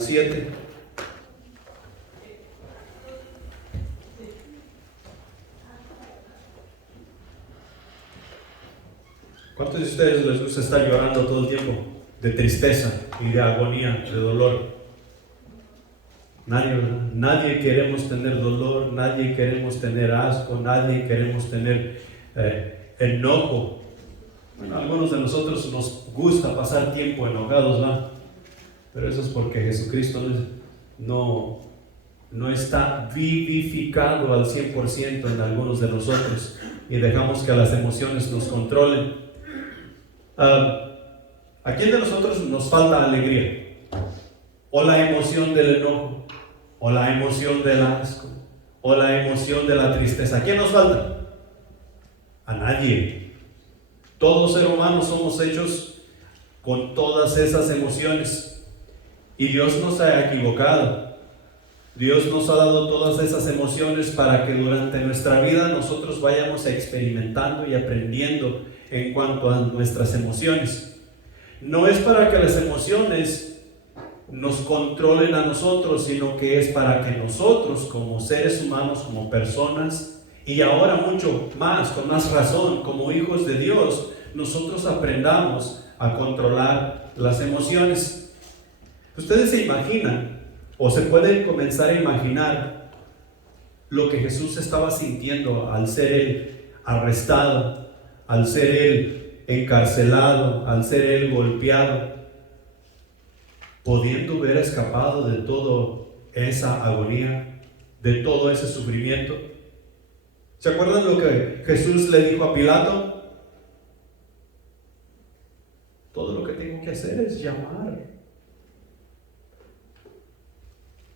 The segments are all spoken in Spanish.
7. ¿Cuántos de ustedes les gusta estar llorando todo el tiempo? De tristeza y de agonía, de dolor. Nadie queremos tener dolor, nadie queremos tener asco, nadie queremos tener enojo. Bueno, a algunos de nosotros nos gusta pasar tiempo enojados, ¿no? Pero eso es porque Jesucristo no está vivificado al 100% en algunos de nosotros y dejamos que las emociones nos controlen. ¿A quién de nosotros nos falta alegría? O la emoción del enojo, o la emoción del asco, o la emoción de la tristeza. ¿A quién nos falta? A nadie. Todos seres humanos somos hechos con todas esas emociones. Y Dios no se ha equivocado. Dios nos ha dado todas esas emociones para que durante nuestra vida nosotros vayamos experimentando y aprendiendo en cuanto a nuestras emociones. No es para que las emociones nos controlen a nosotros, sino que es para que nosotros como seres humanos, como personas, y ahora mucho más, con más razón, como hijos de Dios, nosotros aprendamos a controlar las emociones. Ustedes se imaginan, o se pueden comenzar a imaginar lo que Jesús estaba sintiendo al ser Él arrestado, al ser Él encarcelado, al ser Él golpeado, pudiendo haber escapado de toda esa agonía, de todo ese sufrimiento. ¿Se acuerdan lo que Jesús le dijo a Pilato? Todo lo que tengo que hacer es llamar.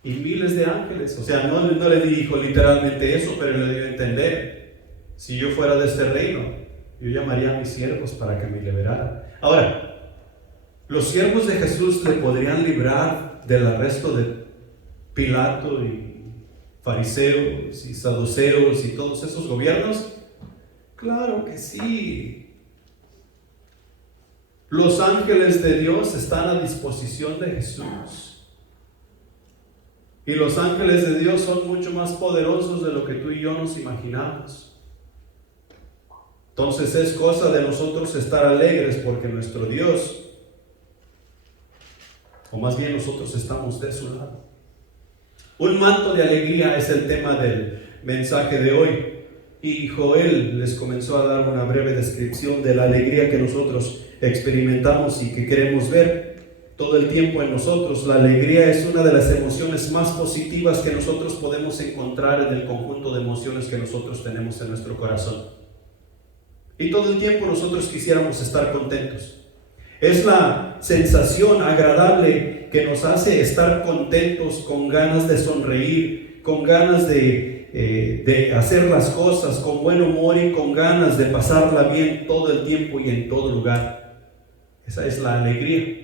Y miles de ángeles, o sea, no le dijo literalmente eso, pero le dio a entender: si yo fuera de este reino, yo llamaría a mis siervos para que me liberaran. Ahora, los siervos de Jesús le podrían librar del arresto de Pilato y fariseos y saduceos y todos esos gobiernos. Claro que sí. Los ángeles de Dios están a disposición de Jesús. Y los ángeles de Dios son mucho más poderosos de lo que tú y yo nos imaginamos. Entonces es cosa de nosotros estar alegres porque nuestro Dios, o más bien nosotros, estamos de su lado. Un manto de alegría es el tema del mensaje de hoy. Y Joel les comenzó a dar una breve descripción de la alegría que nosotros experimentamos y que queremos ver todo el tiempo en nosotros. La alegría es una de las emociones más positivas que nosotros podemos encontrar en el conjunto de emociones que nosotros tenemos en nuestro corazón. Y todo el tiempo nosotros quisiéramos estar contentos. Es la sensación agradable que nos hace estar contentos, con ganas de sonreír, con ganas de hacer las cosas con buen humor y con ganas de pasarla bien todo el tiempo y en todo lugar. Esa es la alegría.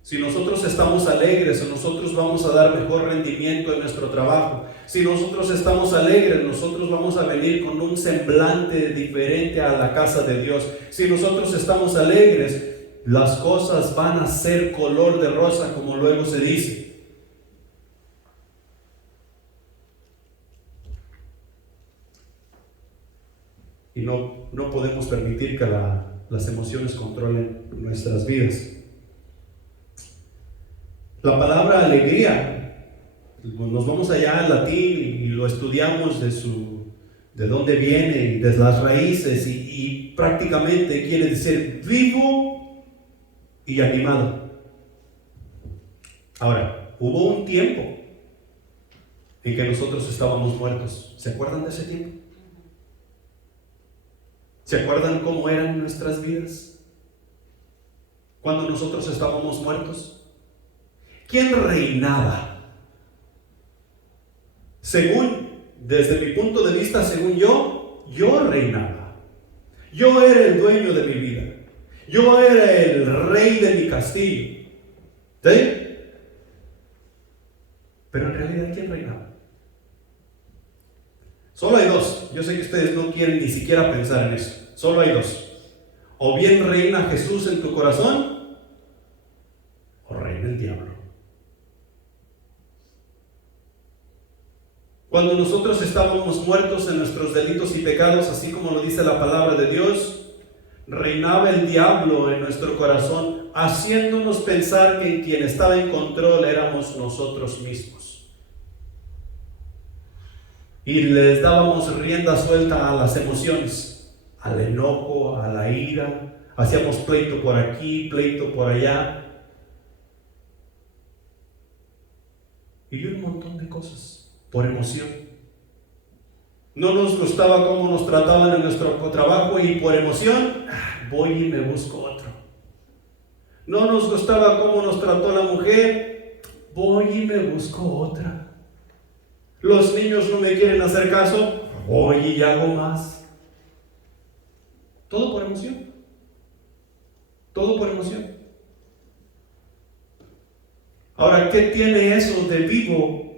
Si nosotros estamos alegres, nosotros vamos a dar mejor rendimiento en nuestro trabajo. Si nosotros estamos alegres, nosotros vamos a venir con un semblante diferente a la casa de Dios. Si nosotros estamos alegres, las cosas van a ser color de rosa, como luego se dice. Y no podemos permitir que las emociones controlen nuestras vidas. La palabra alegría, nos vamos allá al latín y lo estudiamos de dónde viene y de las raíces, y prácticamente quiere decir vivo y animado. Ahora, hubo un tiempo en que nosotros estábamos muertos. ¿Se acuerdan de ese tiempo? ¿Se acuerdan cómo eran nuestras vidas cuando nosotros estábamos muertos? ¿Quién reinaba? Desde mi punto de vista, según yo reinaba. Yo era el dueño de mi vida. Yo era el rey de mi castillo. ¿Sí? Pero en realidad, ¿quién reinaba? Solo hay dos. Yo sé que ustedes no quieren ni siquiera pensar en eso. Solo hay dos. O bien reina Jesús en tu corazón, o reina el diablo. Cuando nosotros estábamos muertos en nuestros delitos y pecados, así como lo dice la palabra de Dios, reinaba el diablo en nuestro corazón, haciéndonos pensar que quien estaba en control éramos nosotros mismos. Y les dábamos rienda suelta a las emociones, al enojo, a la ira. Hacíamos pleito por aquí, pleito por allá. Y un montón de cosas por emoción. No nos gustaba cómo nos trataban en nuestro trabajo y por emoción, voy y me busco otro. No nos gustaba cómo nos trató la mujer, voy y me busco otra. Los niños no me quieren hacer caso, voy y hago más. Todo por emoción. Todo por emoción. Ahora, ¿qué tiene eso de vivo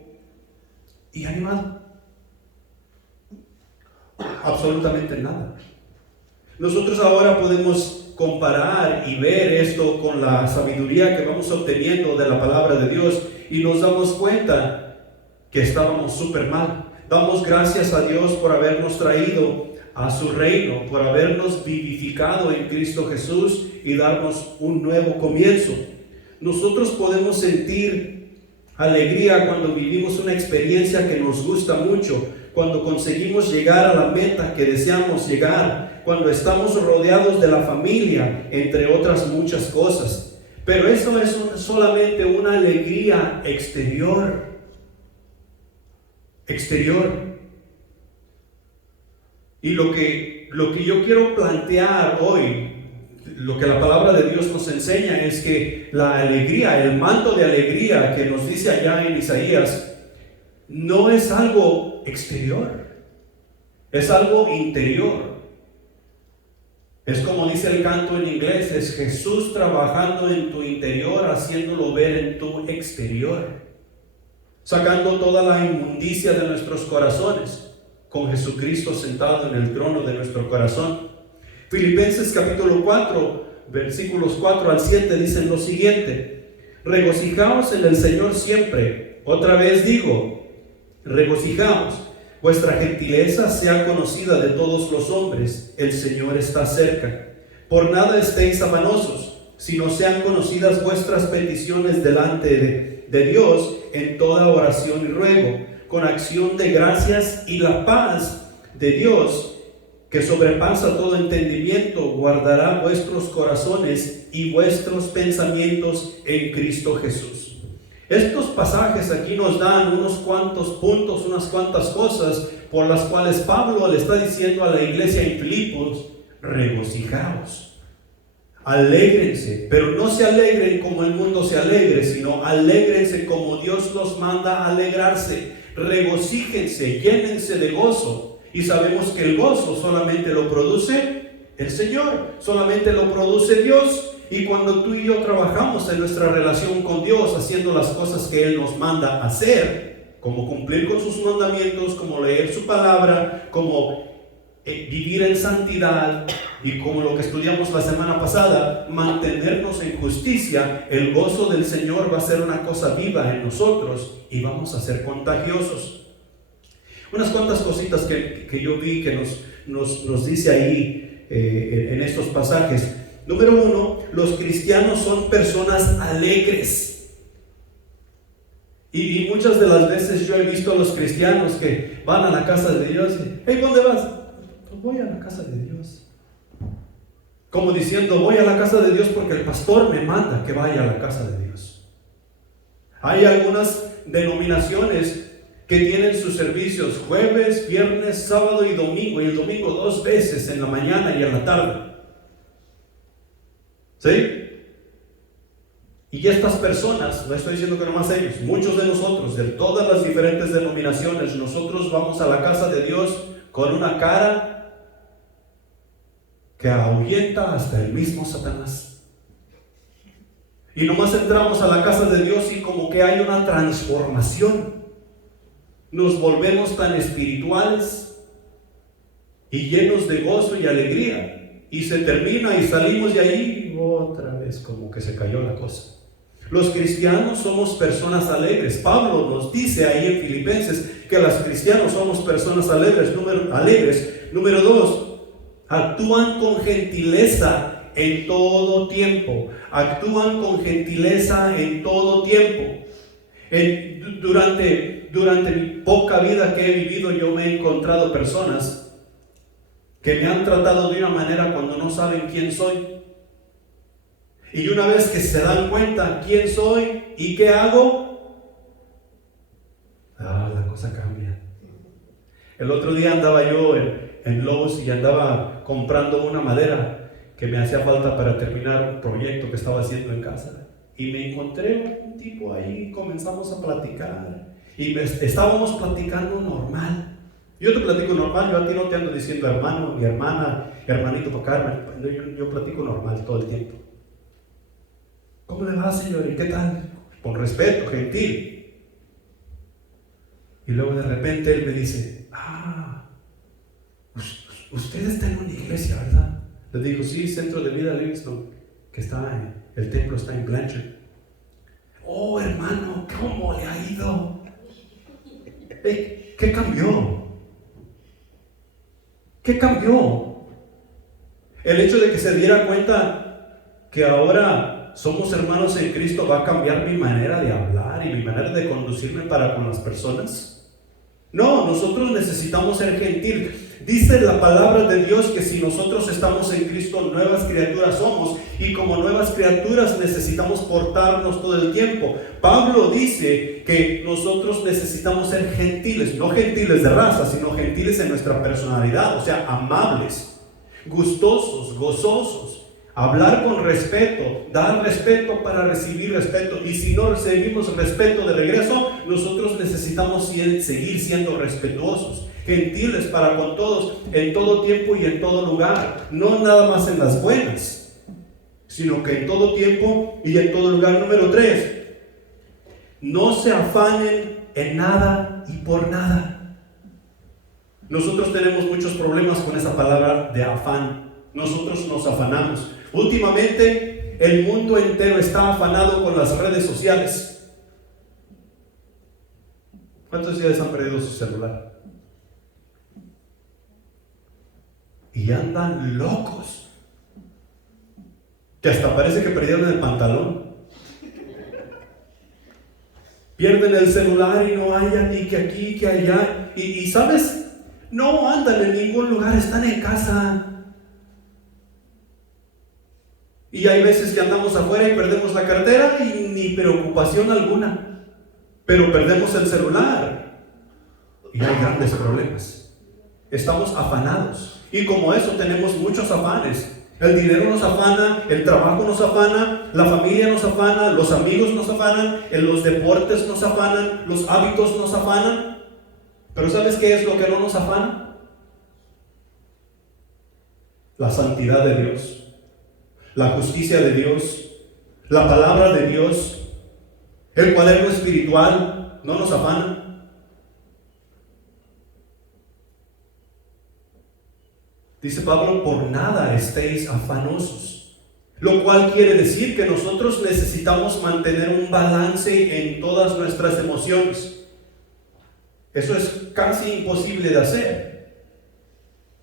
y animado? Absolutamente nada. Nosotros ahora podemos comparar y ver esto con la sabiduría que vamos obteniendo de la palabra de Dios y nos damos cuenta que estábamos súper mal. Damos gracias a Dios por habernos traído a su reino, por habernos vivificado en Cristo Jesús y darnos un nuevo comienzo. Nosotros podemos sentir alegría cuando vivimos una experiencia que nos gusta mucho, cuando conseguimos llegar a la meta que deseamos llegar, cuando estamos rodeados de la familia, entre otras muchas cosas. Pero eso es solamente una alegría exterior. Y lo que yo quiero plantear hoy, lo que la palabra de Dios nos enseña, es que la alegría, el manto de alegría que nos dice allá en Isaías, no es algo exterior, es algo interior. Es como dice el canto en inglés, es Jesús trabajando en tu interior, haciéndolo ver en tu exterior, sacando toda la inmundicia de nuestros corazones, con Jesucristo sentado en el trono de nuestro corazón. Filipenses capítulo 4, versículos 4 al 7 dicen lo siguiente: regocijaos en el Señor siempre. Otra vez digo, regocijaos. Vuestra gentileza sea conocida de todos los hombres. El Señor está cerca. Por nada estéis afanosos, sino sean conocidas vuestras peticiones delante de Dios en toda oración y ruego, con acción de gracias, y la paz de Dios, que sobrepasa todo entendimiento, guardará vuestros corazones y vuestros pensamientos en Cristo Jesús. Estos pasajes aquí nos dan unos cuantos puntos, unas cuantas cosas por las cuales Pablo le está diciendo a la iglesia en Filipos: regocijaos, alégrense, pero no se alegren como el mundo se alegre, sino alégrense como Dios los manda a alegrarse. Regocíjense, llénense de gozo. Y sabemos que el gozo solamente lo produce el Señor, solamente lo produce Dios. Y cuando tú y yo trabajamos en nuestra relación con Dios, haciendo las cosas que Él nos manda hacer, como cumplir con sus mandamientos, como leer su palabra, como vivir en santidad, y como lo que estudiamos la semana pasada, mantenernos en justicia, el gozo del Señor va a ser una cosa viva en nosotros y vamos a ser contagiosos. Unas cuantas cositas que yo vi que nos dice ahí en estos pasajes. Número 1, los cristianos son personas alegres. Y muchas de las veces yo he visto a los cristianos que van a la casa de Dios y: hey, ¿dónde vas? Pues voy a la casa de Dios. Como diciendo, voy a la casa de Dios porque el pastor me manda que vaya a la casa de Dios. Hay algunas denominaciones que tienen sus servicios jueves, viernes, sábado y domingo, y el domingo 2 veces, en la mañana y en la tarde. ¿Sí? Y estas personas, no estoy diciendo que nomás ellos, muchos de nosotros, de todas las diferentes denominaciones, nosotros vamos a la casa de Dios con una cara que ahuyenta hasta el mismo Satanás. Y nomás entramos a la casa de Dios y como que hay una transformación. Nos volvemos tan espirituales y llenos de gozo y alegría. Y se termina y salimos de ahí y otra vez como que se cayó la cosa. Los cristianos somos personas alegres. Pablo nos dice ahí en Filipenses que los cristianos somos personas alegres. Número 2, actúan con gentileza en todo tiempo. Actúan con gentileza en todo tiempo. Durante mi poca vida que he vivido, yo me he encontrado personas que me han tratado de una manera cuando no saben quién soy. Y una vez que se dan cuenta quién soy y qué hago, la cosa cambia. El otro día andaba yo en Lowe's y andaba comprando una madera que me hacía falta para terminar un proyecto que estaba haciendo en casa. Y me encontré un tipo ahí, comenzamos a platicar. Y estábamos platicando normal. Yo te platico normal, yo a ti no te ando diciendo hermano, mi hermana, hermanito para acá. Yo platico normal todo el tiempo. ¿Cómo le va, señor? ¿Y qué tal? Con respeto, gentil. Y luego de repente él me dice, usted está en una iglesia, ¿verdad? Le digo, sí, Centro de Vida Livingston, que el templo está en Blanchard. Oh, hermano, ¿cómo le ha ido? ¿Qué cambió? ¿Qué cambió? El hecho de que se diera cuenta que ahora somos hermanos en Cristo va a cambiar mi manera de hablar y mi manera de conducirme para con las personas. No, nosotros necesitamos ser gentiles. Dice la palabra de Dios que si nosotros estamos en Cristo, nuevas criaturas somos, y como nuevas criaturas necesitamos portarnos todo el tiempo. Pablo dice que nosotros necesitamos ser gentiles, no gentiles de raza, sino gentiles en nuestra personalidad, o sea, amables, gustosos, gozosos. Hablar con respeto, dar respeto para recibir respeto. Y si no recibimos respeto de regreso, nosotros necesitamos seguir siendo respetuosos, gentiles para con todos, en todo tiempo y en todo lugar. No nada más en las buenas, sino que en todo tiempo y en todo lugar. Número 3, no se afanen en nada y por nada. Nosotros tenemos muchos problemas con esa palabra de afán. Nosotros nos afanamos. Últimamente el mundo entero está afanado con las redes sociales. ¿Cuántos de ustedes han perdido su celular? Y andan locos, que hasta parece que perdieron el pantalón. Pierden el celular y no hayan ni que aquí, que allá. Y ¿sabes? No andan en ningún lugar, están en casa. Y hay veces que andamos afuera y perdemos la cartera y ni preocupación alguna, pero perdemos el celular y hay grandes problemas. Estamos afanados, y como eso tenemos muchos afanes. El dinero nos afana, el trabajo nos afana, la familia nos afana, los amigos nos afanan, los deportes nos afanan, los hábitos nos afanan. Pero ¿sabes qué es lo que no nos afana? La santidad de Dios, la justicia de Dios, la palabra de Dios, el cuaderno espiritual, no nos afana. Dice Pablo, por nada estéis afanosos, lo cual quiere decir que nosotros necesitamos mantener un balance en todas nuestras emociones. Eso es casi imposible de hacer.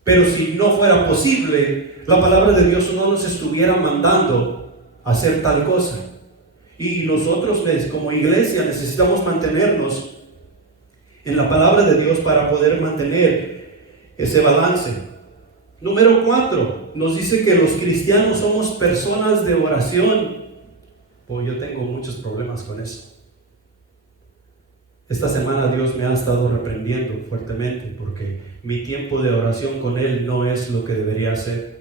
Pero si no fuera posible, la palabra de Dios no nos estuviera mandando a hacer tal cosa. Y nosotros como iglesia necesitamos mantenernos en la palabra de Dios para poder mantener ese balance. Número 4, nos dice que los cristianos somos personas de oración. Pues yo tengo muchos problemas con eso. Esta semana Dios me ha estado reprendiendo fuertemente porque mi tiempo de oración con Él no es lo que debería ser.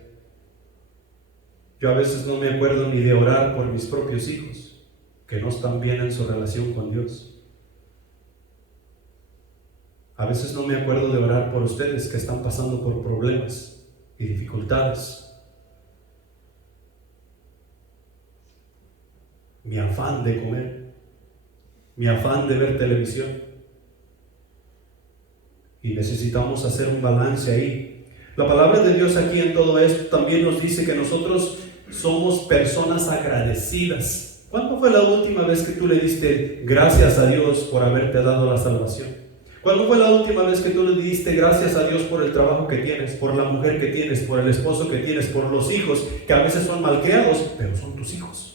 Yo a veces no me acuerdo ni de orar por mis propios hijos, que no están bien en su relación con Dios. A veces no me acuerdo de orar por ustedes que están pasando por problemas y dificultades. Mi afán de comer, mi afán de ver televisión. Y necesitamos hacer un balance ahí. La palabra de Dios aquí en todo esto también nos dice que nosotros somos personas agradecidas. ¿Cuándo fue la última vez que tú le diste gracias a Dios por haberte dado la salvación? ¿Cuándo fue la última vez que tú le diste gracias a Dios por el trabajo que tienes, por la mujer que tienes, por el esposo que tienes, por los hijos, que a veces son malcriados, pero son tus hijos?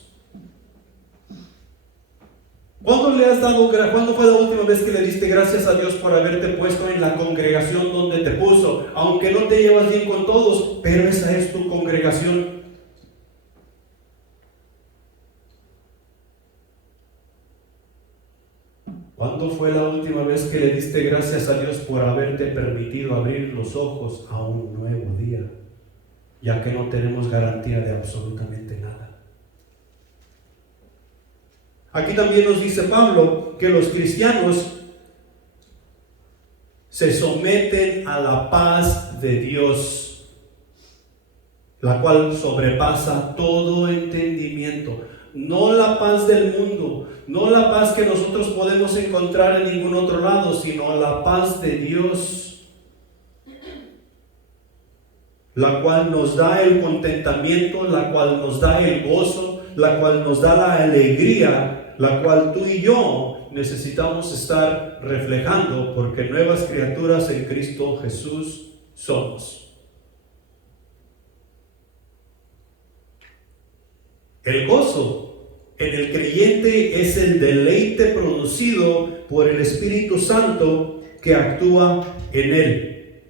¿Cuándo fue la última vez que le diste gracias a Dios por haberte puesto en la congregación donde te puso? Aunque no te llevas bien con todos, pero esa es tu congregación. ¿Cuándo fue la última vez que le diste gracias a Dios por haberte permitido abrir los ojos a un nuevo día? Ya que no tenemos garantía de absolutamente nada. Aquí también nos dice Pablo que los cristianos se someten a la paz de Dios, la cual sobrepasa todo entendimiento. No la paz del mundo, no la paz que nosotros podemos encontrar en ningún otro lado, sino la paz de Dios, la cual nos da el contentamiento, la cual nos da el gozo, la cual nos da la alegría, la cual tú y yo necesitamos estar reflejando, porque nuevas criaturas en Cristo Jesús somos. El gozo en el creyente es el deleite producido por el Espíritu Santo que actúa en él.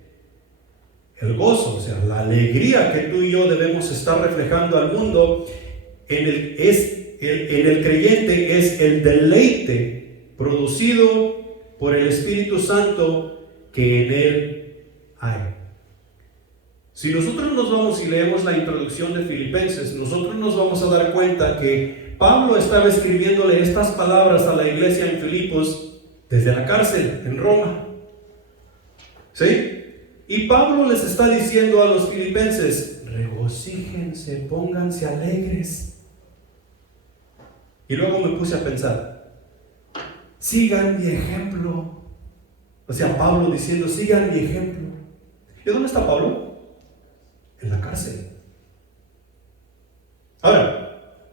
El gozo, o sea, la alegría que tú y yo debemos estar reflejando al mundo, en el creyente es el deleite producido por el Espíritu Santo que en él hay. Si nosotros nos vamos y leemos la introducción de Filipenses, nosotros nos vamos a dar cuenta que Pablo estaba escribiéndole estas palabras a la iglesia en Filipos desde la cárcel en Roma. ¿Sí? Y Pablo les está diciendo a los filipenses: regocíjense, pónganse alegres. Y luego me puse a pensar, sigan mi ejemplo. O sea, Pablo diciendo, sigan mi ejemplo. ¿Y dónde está Pablo? En la cárcel. Ahora,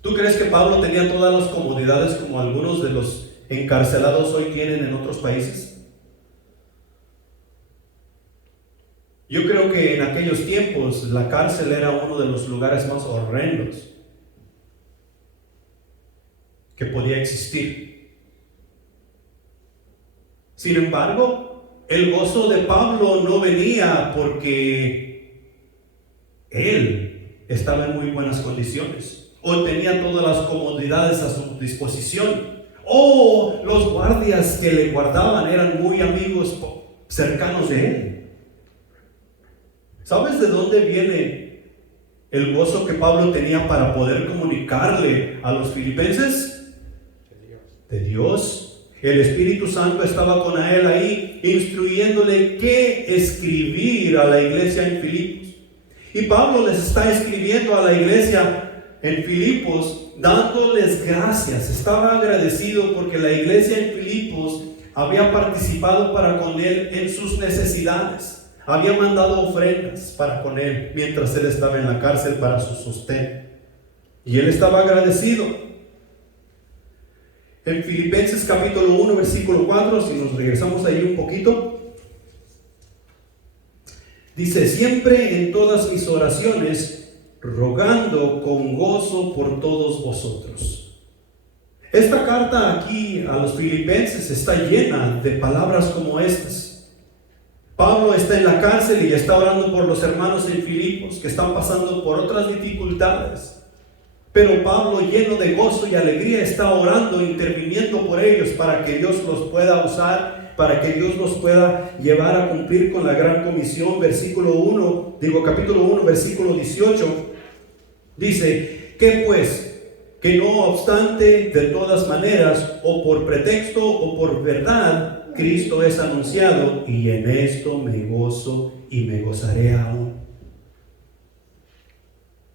¿tú crees que Pablo tenía todas las comodidades como algunos de los encarcelados hoy tienen en otros países? Yo creo que en aquellos tiempos la cárcel era uno de los lugares más horrendos que podía existir. Sin embargo, el gozo de Pablo no venía porque él estaba en muy buenas condiciones o tenía todas las comodidades a su disposición, o los guardias que le guardaban eran muy amigos cercanos de él. ¿Sabes de dónde viene el gozo que Pablo tenía para poder comunicarle a los filipenses? De Dios. El Espíritu Santo estaba con él ahí, instruyéndole qué escribir a la iglesia en Filipos. Y Pablo les está escribiendo a la iglesia en Filipos, dándoles gracias. Estaba agradecido porque la iglesia en Filipos había participado para con él en sus necesidades. Había mandado ofrendas para con él mientras él estaba en la cárcel para su sostén. Y él estaba agradecido. En Filipenses capítulo 1, versículo 4, si nos regresamos ahí un poquito, dice: siempre en todas mis oraciones, rogando con gozo por todos vosotros. Esta carta aquí a los filipenses está llena de palabras como estas. Pablo está en la cárcel y está orando por los hermanos en Filipos que están pasando por otras dificultades. Pero Pablo, lleno de gozo y alegría, está orando, interviniendo por ellos para que Dios los pueda usar, para que Dios los pueda llevar a cumplir con la gran comisión. Capítulo 1, versículo 18, dice: ¿qué pues? Que no obstante, de todas maneras, o por pretexto o por verdad, Cristo es anunciado, y en esto me gozo y me gozaré aún.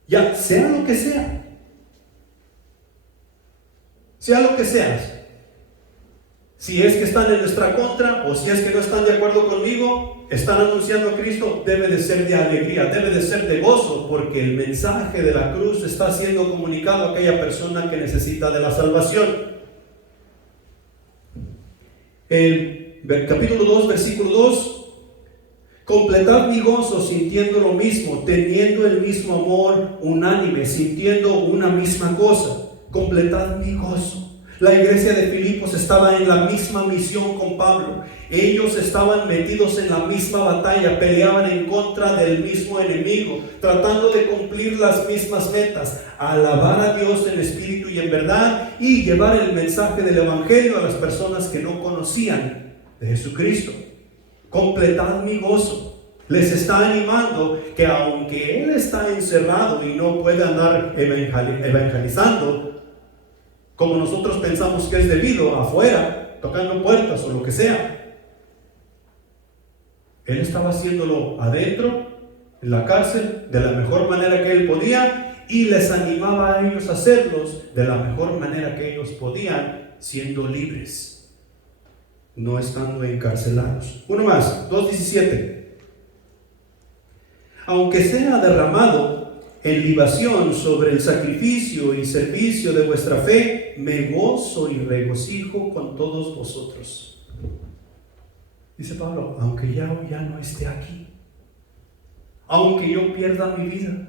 Ya, sea lo que sea. Sea lo que seas, Si es que están en nuestra contra o si es que no están de acuerdo conmigo, están anunciando a Cristo, debe de ser de alegría, debe de ser de gozo, porque el mensaje de la cruz está siendo comunicado a aquella persona que necesita de la salvación. El capítulo 2, versículo 2: completad mi gozo sintiendo lo mismo, teniendo el mismo amor unánime, sintiendo una misma cosa. Completad mi gozo. La iglesia de Filipos estaba en la misma misión con Pablo. Ellos estaban metidos en la misma batalla, peleaban en contra del mismo enemigo, tratando de cumplir las mismas metas: alabar a Dios en espíritu y en verdad, y llevar el mensaje del evangelio a las personas que no conocían de Jesucristo. Completad mi gozo. Les está animando que aunque él está encerrado y no puede andar evangelizando como nosotros pensamos que es debido, afuera, tocando puertas o lo que sea, él estaba haciéndolo adentro, en la cárcel, de la mejor manera que él podía, y les animaba a ellos a hacerlos de la mejor manera que ellos podían, siendo libres, no estando encarcelados. Uno más, 2:17. Aunque sea derramado en libación sobre el sacrificio y servicio de vuestra fe, me gozo y regocijo con todos vosotros. Dice Pablo, aunque ya no esté aquí, aunque yo pierda mi vida,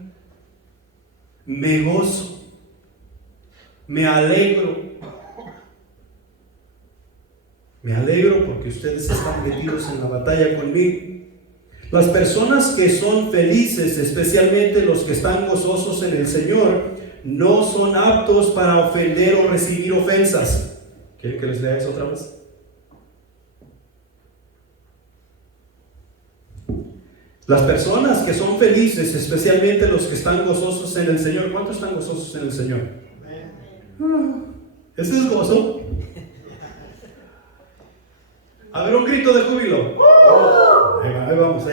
me gozo, me alegro porque ustedes están metidos en la batalla conmigo. Las personas que son felices, especialmente los que están gozosos en el Señor, no son aptos para ofender o recibir ofensas. ¿Quieren que les lea eso otra vez? Las personas que son felices, especialmente los que están gozosos en el Señor. ¿Cuántos están gozosos en el Señor? ¿Ese es gozo? A ver, un grito de júbilo. Ahí vamos.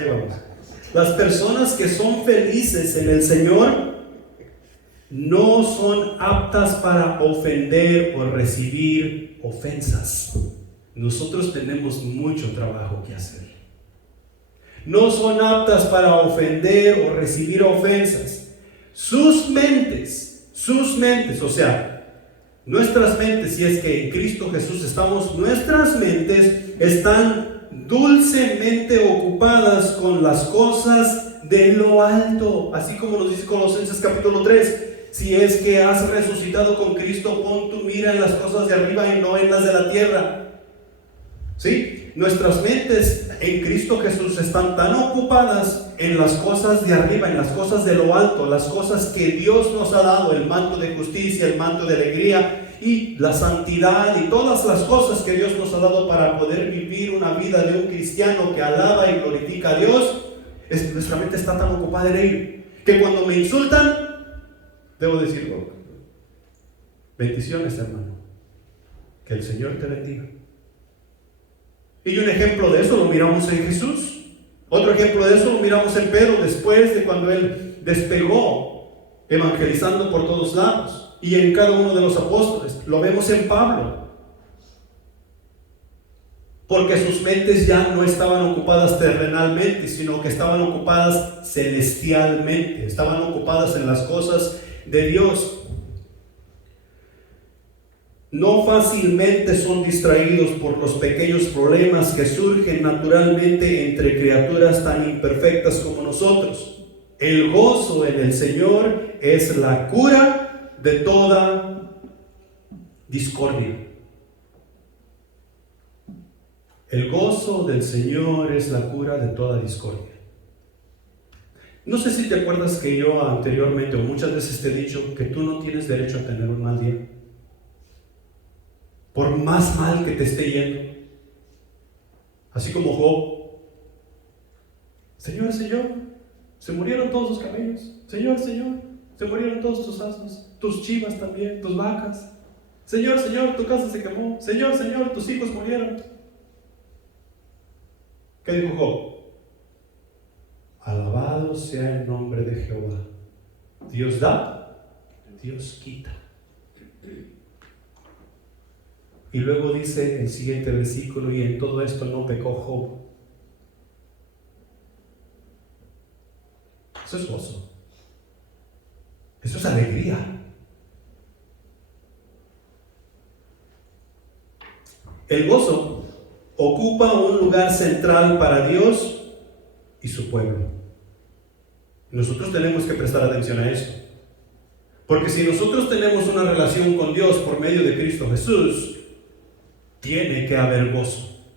Las personas que son felices en el Señor no son aptas para ofender o recibir ofensas. Nosotros tenemos mucho trabajo que hacer. No son aptas para ofender o recibir ofensas. Sus mentes, o sea, nuestras mentes, si es que en Cristo Jesús estamos, nuestras mentes están dulcemente ocupadas con las cosas de lo alto, así como nos dice Colosenses capítulo 3. Si es que has resucitado con Cristo, pon tu mira en las cosas de arriba y no en las de la tierra. ¿Sí? Nuestras mentes en Cristo Jesús están tan ocupadas en las cosas de arriba, en las cosas de lo alto, las cosas que Dios nos ha dado, el manto de justicia, el manto de alegría y la santidad y todas las cosas que Dios nos ha dado para poder vivir una vida de un cristiano que alaba y glorifica a Dios. Nuestra mente está tan ocupada en ello que cuando me insultan, debo decir, oh, bendiciones, hermano, que el Señor te bendiga. Y un ejemplo de eso lo miramos en Jesús. Otro ejemplo de eso lo miramos en Pedro, después de cuando él despegó evangelizando por todos lados, y en cada uno de los apóstoles. Lo vemos en Pablo, porque sus mentes ya no estaban ocupadas terrenalmente, sino que estaban ocupadas celestialmente, estaban ocupadas en las cosas de Dios. No fácilmente son distraídos por los pequeños problemas que surgen naturalmente entre criaturas tan imperfectas como nosotros. El gozo en el Señor es la cura de toda discordia. El gozo del Señor es la cura de toda discordia. No sé si te acuerdas que yo anteriormente o muchas veces te he dicho que tú no tienes derecho a tener un mal día. Por más mal que te esté yendo. Así como Job. Señor, se murieron todos tus camellos. Señor, se murieron todos tus asnos, tus chivas también, tus vacas. Señor, tu casa se quemó. Señor, tus hijos murieron. ¿Qué dijo Job? Alabado sea el nombre de Jehová. Dios da, Dios quita. Y luego dice el siguiente versículo: y en todo esto no pecó Job. Eso es gozo. Eso es alegría. El gozo ocupa un lugar central para Dios y su pueblo. Nosotros tenemos que prestar atención a eso. Porque si nosotros tenemos una relación con Dios por medio de Cristo Jesús, tiene que haber gozo.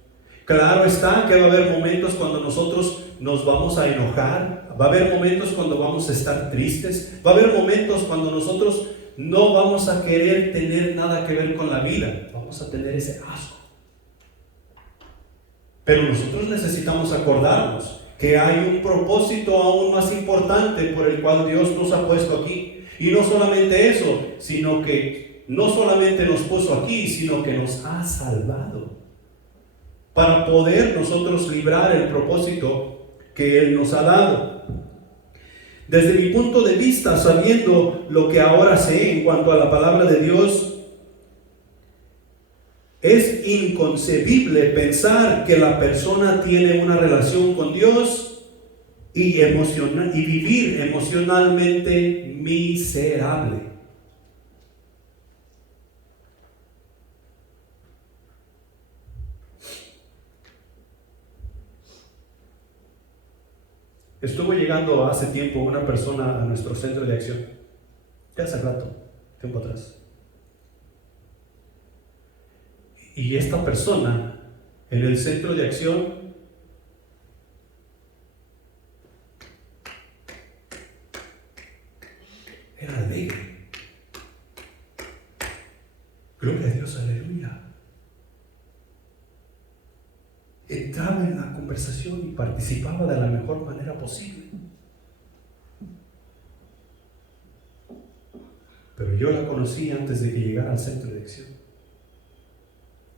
Claro está que va a haber momentos cuando nosotros nos vamos a enojar, va a haber momentos cuando vamos a estar tristes, va a haber momentos cuando nosotros no vamos a querer tener nada que ver con la vida, vamos a tener ese asco. Pero nosotros necesitamos acordarnos que hay un propósito aún más importante por el cual Dios nos ha puesto aquí. Y no solamente eso, sino que no solamente nos puso aquí, sino que nos ha salvado para poder nosotros librar el propósito que Él nos ha dado. Desde mi punto de vista, sabiendo lo que ahora sé en cuanto a la palabra de Dios, es inconcebible pensar que la persona tiene una relación con Dios y vivir emocionalmente miserable. Estuvo llegando hace tiempo una persona a nuestro centro de acción, ya hace rato, tiempo atrás. Y esta persona en el centro de acción era alegre. Gloria a Dios, aleluya. Entraba en la conversación y participaba de la mejor manera posible. Pero yo la conocí antes de que llegara al centro de acción.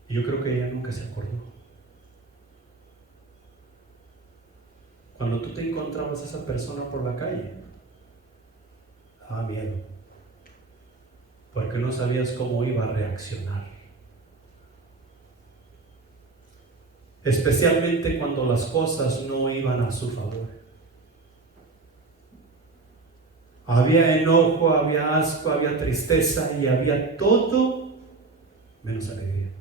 Y yo creo que ella nunca se acordó. Cuando tú te encontrabas a esa persona por la calle, daba miedo, porque no sabías cómo iba a reaccionar. Especialmente cuando las cosas no iban a su favor. Había enojo, había asco, había tristeza y había todo menos alegría.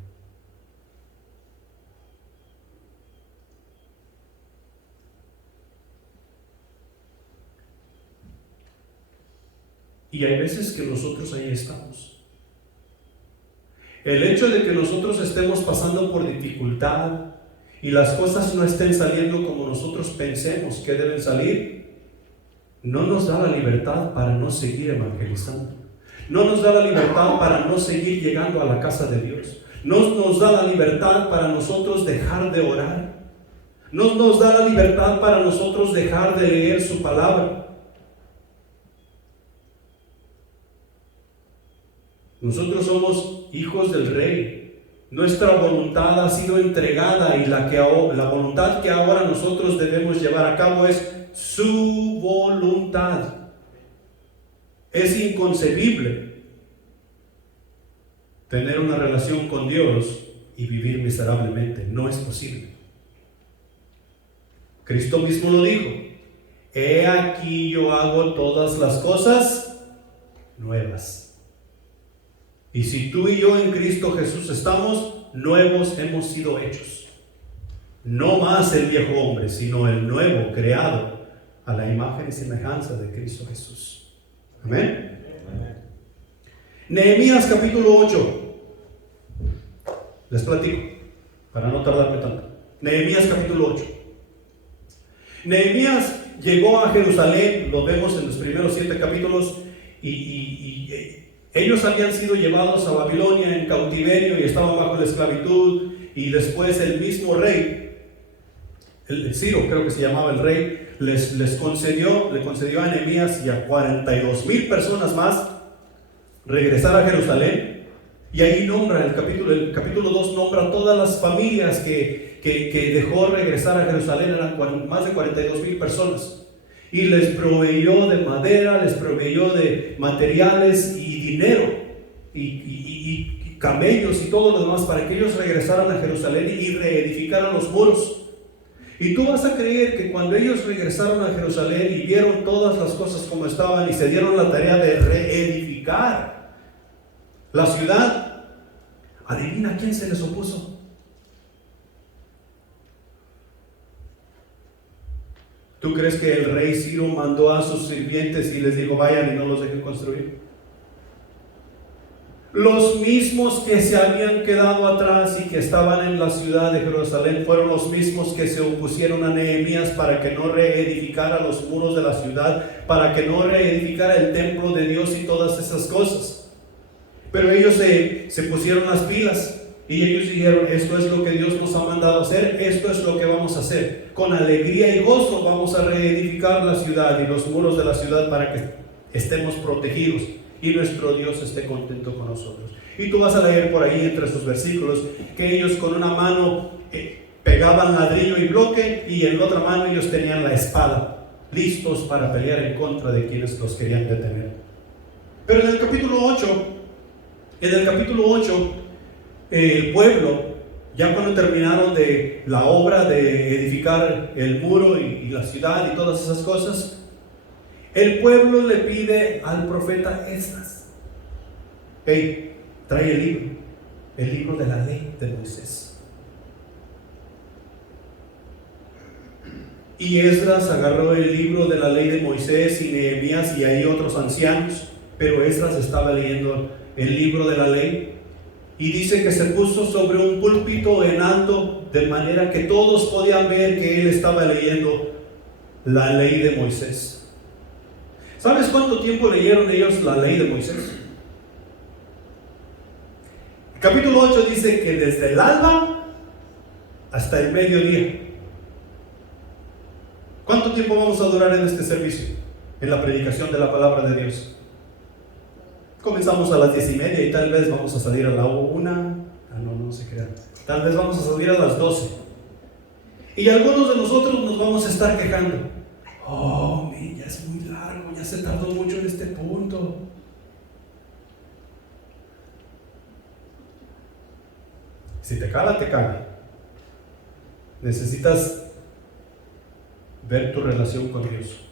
Y hay veces que nosotros ahí estamos. El hecho de que nosotros estemos pasando por dificultad y las cosas no estén saliendo como nosotros pensemos que deben salir, no nos da la libertad para no seguir evangelizando. No nos da la libertad para no seguir llegando a la casa de Dios. No nos da la libertad para nosotros dejar de orar. No nos da la libertad para nosotros dejar de leer su palabra. Nosotros somos hijos del Rey. Nuestra voluntad ha sido entregada y la voluntad que ahora nosotros debemos llevar a cabo es su voluntad. Es inconcebible tener una relación con Dios y vivir miserablemente. No es posible. Cristo mismo lo dijo: he aquí yo hago todas las cosas nuevas. Y si tú y yo en Cristo Jesús estamos, nuevos hemos sido hechos. No más el viejo hombre, sino el nuevo, creado a la imagen y semejanza de Cristo Jesús. Amén. Nehemías capítulo 8. Les platico, para no tardarme tanto. Nehemías capítulo 8. Nehemías llegó a Jerusalén, lo vemos en los primeros 7 capítulos, y ellos habían sido llevados a Babilonia en cautiverio y estaban bajo la esclavitud, y después el mismo rey, el Ciro creo que se llamaba el rey, le concedió a Nehemías y a 42,000 personas más regresar a Jerusalén. Y ahí nombra, el capítulo 2 nombra todas las familias que dejó regresar a Jerusalén. Eran más de 42,000 personas. Y les proveyó de madera, les proveyó de materiales y dinero. Y camellos y todo lo demás para que ellos regresaran a Jerusalén y reedificaran los muros. Y tú vas a creer que cuando ellos regresaron a Jerusalén y vieron todas las cosas como estaban y se dieron la tarea de reedificar la ciudad, adivina quién se les opuso. ¿Tú crees que el rey Ciro mandó a sus sirvientes y les dijo vayan y no los dejen construir? Los mismos que se habían quedado atrás y que estaban en la ciudad de Jerusalén fueron los mismos que se opusieron a Nehemías para que no reedificara los muros de la ciudad, para que no reedificara el templo de Dios y todas esas cosas. Pero ellos se pusieron las pilas y ellos dijeron, esto es lo que Dios nos ha mandado hacer, esto es lo que vamos a hacer. Con alegría y gozo vamos a reedificar la ciudad y los muros de la ciudad para que estemos protegidos y nuestro Dios esté contento con nosotros. Y tú vas a leer por ahí entre estos versículos que ellos con una mano pegaban ladrillo y bloque y en la otra mano ellos tenían la espada, listos para pelear en contra de quienes los querían detener. Pero en el capítulo 8, el pueblo, ya cuando terminaron de la obra de edificar el muro y la ciudad y todas esas cosas, el pueblo le pide al profeta Esdras, hey, trae el libro de la ley de Moisés. Y Esdras agarró el libro de la ley de Moisés y Nehemías y ahí otros ancianos, pero Esdras estaba leyendo el libro de la ley y dice que se puso sobre un púlpito en alto de manera que todos podían ver que él estaba leyendo la ley de Moisés. ¿Sabes cuánto tiempo leyeron ellos la ley de Moisés? El capítulo 8 dice que desde el alba hasta el mediodía. ¿Cuánto tiempo vamos a durar en este servicio? En la predicación de la palabra de Dios. Comenzamos a las 10:30 y tal vez vamos a salir a la 1. No se crean. Tal vez vamos a salir a las 12. Y algunos de nosotros nos vamos a estar quejando. Oh, ya es muy largo, ya se tardó mucho en este punto. Si te cala, te cala. Necesitas ver tu relación con Dios.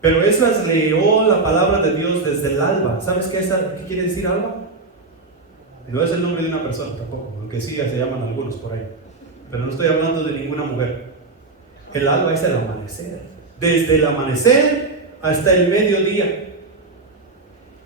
Pero Esdras leyó la palabra de Dios desde el alba. ¿Sabes qué quiere decir alba? No es el nombre de una persona tampoco, aunque sí se llaman algunos por ahí. Pero no estoy hablando de ninguna mujer. El alba es el amanecer. Desde el amanecer hasta el mediodía.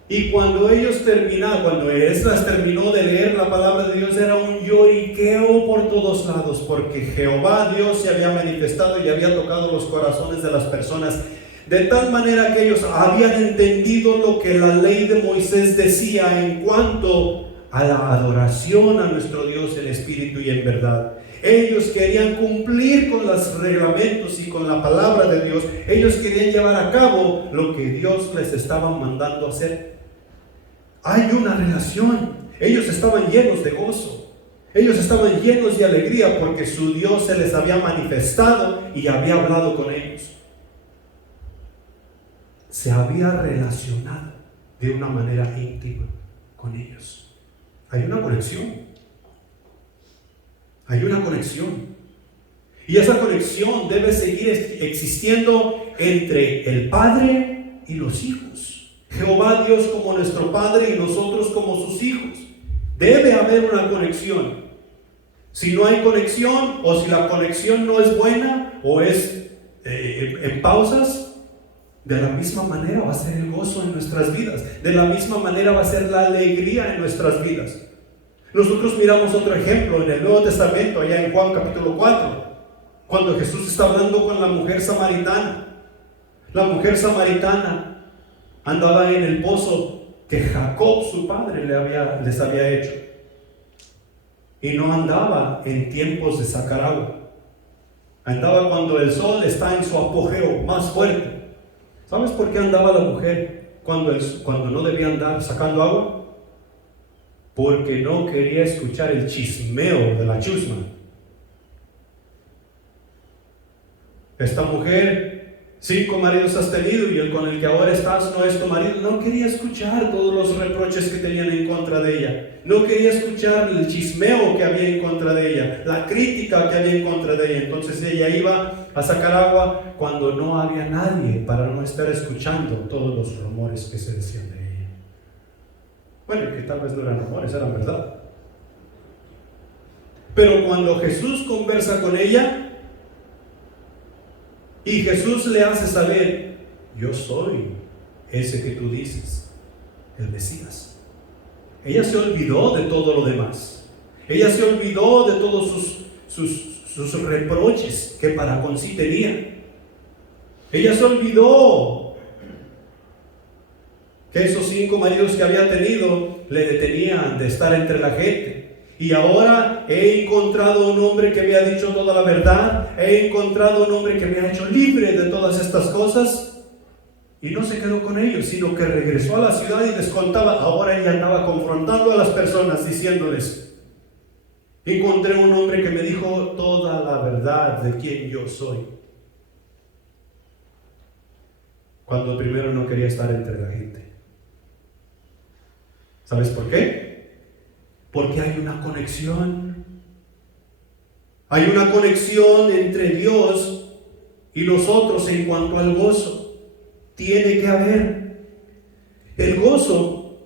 Y cuando Esdras terminó de leer la palabra de Dios, era un lloriqueo por todos lados, porque Jehová Dios se había manifestado y había tocado los corazones de las personas, de tal manera que ellos habían entendido lo que la ley de Moisés decía en cuanto a la adoración a nuestro Dios en espíritu y en verdad. Ellos querían cumplir con los reglamentos y con la palabra de Dios. Ellos querían llevar a cabo lo que Dios les estaba mandando hacer. Hay una relación. Ellos estaban llenos de gozo. Ellos estaban llenos de alegría porque su Dios se les había manifestado y había hablado con ellos. Se había relacionado de una manera íntima con ellos. Hay una conexión. Hay una conexión. Y esa conexión debe seguir existiendo entre el Padre y los hijos. Jehová Dios como nuestro Padre y nosotros como sus hijos. Debe haber una conexión. Si no hay conexión, o si la conexión no es buena, o es en pausas, de la misma manera va a ser el gozo en nuestras vidas. De la misma manera va a ser la alegría en nuestras vidas. Nosotros miramos otro ejemplo en el Nuevo Testamento, allá en Juan capítulo 4, cuando Jesús está hablando con la mujer samaritana. La mujer samaritana andaba en el pozo que Jacob, su padre, les había hecho. Y no andaba en tiempos de sacar agua. Andaba cuando el sol está en su apogeo más fuerte. ¿Sabes por qué andaba la mujer cuando no debía andar sacando agua? Porque no quería escuchar el chismeo de la chusma. Esta mujer 5 maridos has tenido y el con el que ahora estás no es tu marido. No quería escuchar todos los reproches que tenían en contra de ella. No quería escuchar el chismeo que había en contra de ella, la crítica que había en contra de ella. Entonces ella iba a sacar agua cuando no había nadie para no estar escuchando todos los rumores que se decían de ella. Bueno, que tal vez no eran rumores, eran verdad. Pero cuando Jesús conversa con ella, y Jesús le hace saber: yo soy ese que tú dices, el Mesías. Ella se olvidó de todo lo demás. Ella se olvidó de todos sus reproches que para con sí tenía. Ella se olvidó que esos 5 maridos que había tenido le detenían de estar entre la gente. Y ahora he encontrado un hombre que me ha dicho toda la verdad. He encontrado un hombre que me ha hecho libre de todas estas cosas. Y no se quedó con ellos, sino que regresó a la ciudad y les contaba. Ahora ella andaba confrontando a las personas, diciéndoles: encontré un hombre que me dijo toda la verdad de quién yo soy. Cuando primero no quería estar entre la gente. ¿Sabes por qué? Porque hay una conexión. Hay una conexión entre Dios y nosotros en cuanto al gozo. Tiene que haber. El gozo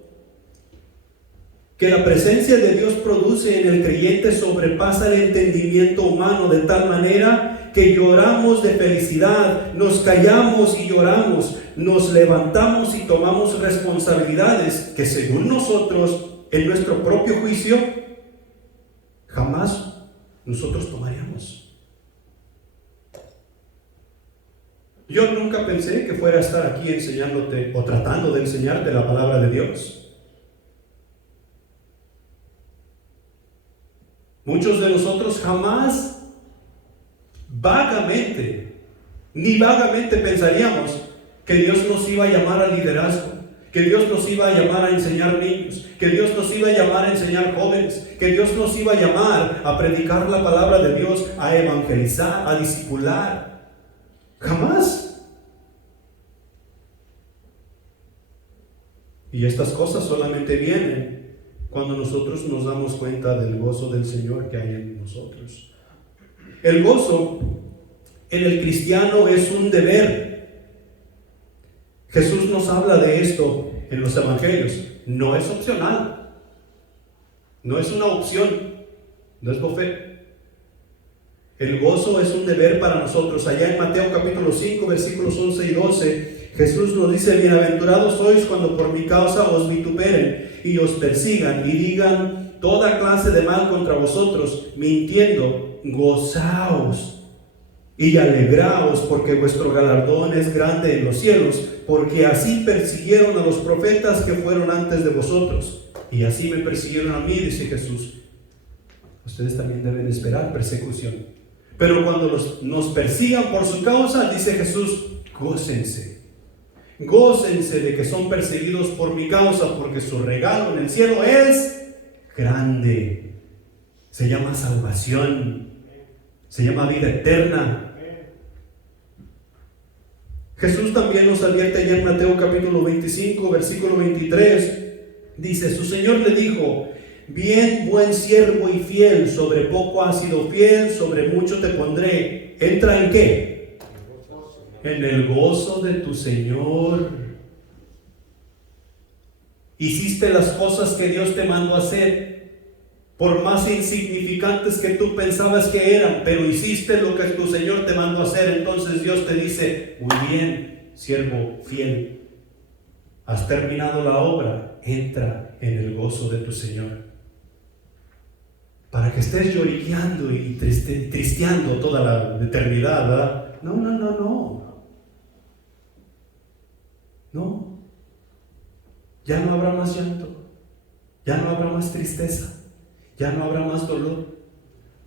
que la presencia de Dios produce en el creyente sobrepasa el entendimiento humano de tal manera que lloramos de felicidad, nos callamos y lloramos, nos levantamos y tomamos responsabilidades que según nosotros, en nuestro propio juicio, jamás nosotros tomaríamos. Yo nunca pensé que fuera a estar aquí enseñándote o tratando de enseñarte la palabra de Dios. Muchos de nosotros jamás, ni vagamente pensaríamos que Dios nos iba a llamar al liderazgo, que Dios nos iba a llamar a enseñar niños, que Dios nos iba a llamar a enseñar jóvenes, que Dios nos iba a llamar a predicar la palabra de Dios, a evangelizar, a discipular. Jamás. Y estas cosas solamente vienen cuando nosotros nos damos cuenta del gozo del Señor que hay en nosotros. El gozo en el cristiano es un deber. Jesús nos habla de esto en los evangelios. No es opcional, no es una opción, no es buffet. El gozo es un deber para nosotros. Allá en Mateo capítulo 5 versículos 11 y 12, Jesús nos dice: bienaventurados sois cuando por mi causa os vituperen y os persigan y digan toda clase de mal contra vosotros, mintiendo. Gozaos y alegraos, porque vuestro galardón es grande en los cielos, porque así persiguieron a los profetas que fueron antes de vosotros, y así me persiguieron a mí, dice Jesús. Ustedes también deben esperar persecución, pero cuando nos persigan por su causa, dice Jesús, gócense de que son perseguidos por mi causa, porque su regalo en el cielo es grande. Se llama salvación, se llama vida eterna. Jesús también nos advierte allá en Mateo capítulo 25, versículo 23. Dice: su Señor le dijo: bien, buen siervo y fiel, sobre poco has sido fiel, sobre mucho te pondré. ¿Entra en qué? En el gozo de tu Señor. Hiciste las cosas que Dios te mandó a hacer, por más insignificantes que tú pensabas que eran, pero hiciste lo que tu Señor te mandó a hacer. Entonces Dios te dice: muy bien, siervo fiel, has terminado la obra, entra en el gozo de tu Señor. Para que estés lloriqueando y tristeando toda la eternidad, ¿verdad? No. Ya no habrá más llanto, ya no habrá más tristeza, ya no habrá más dolor,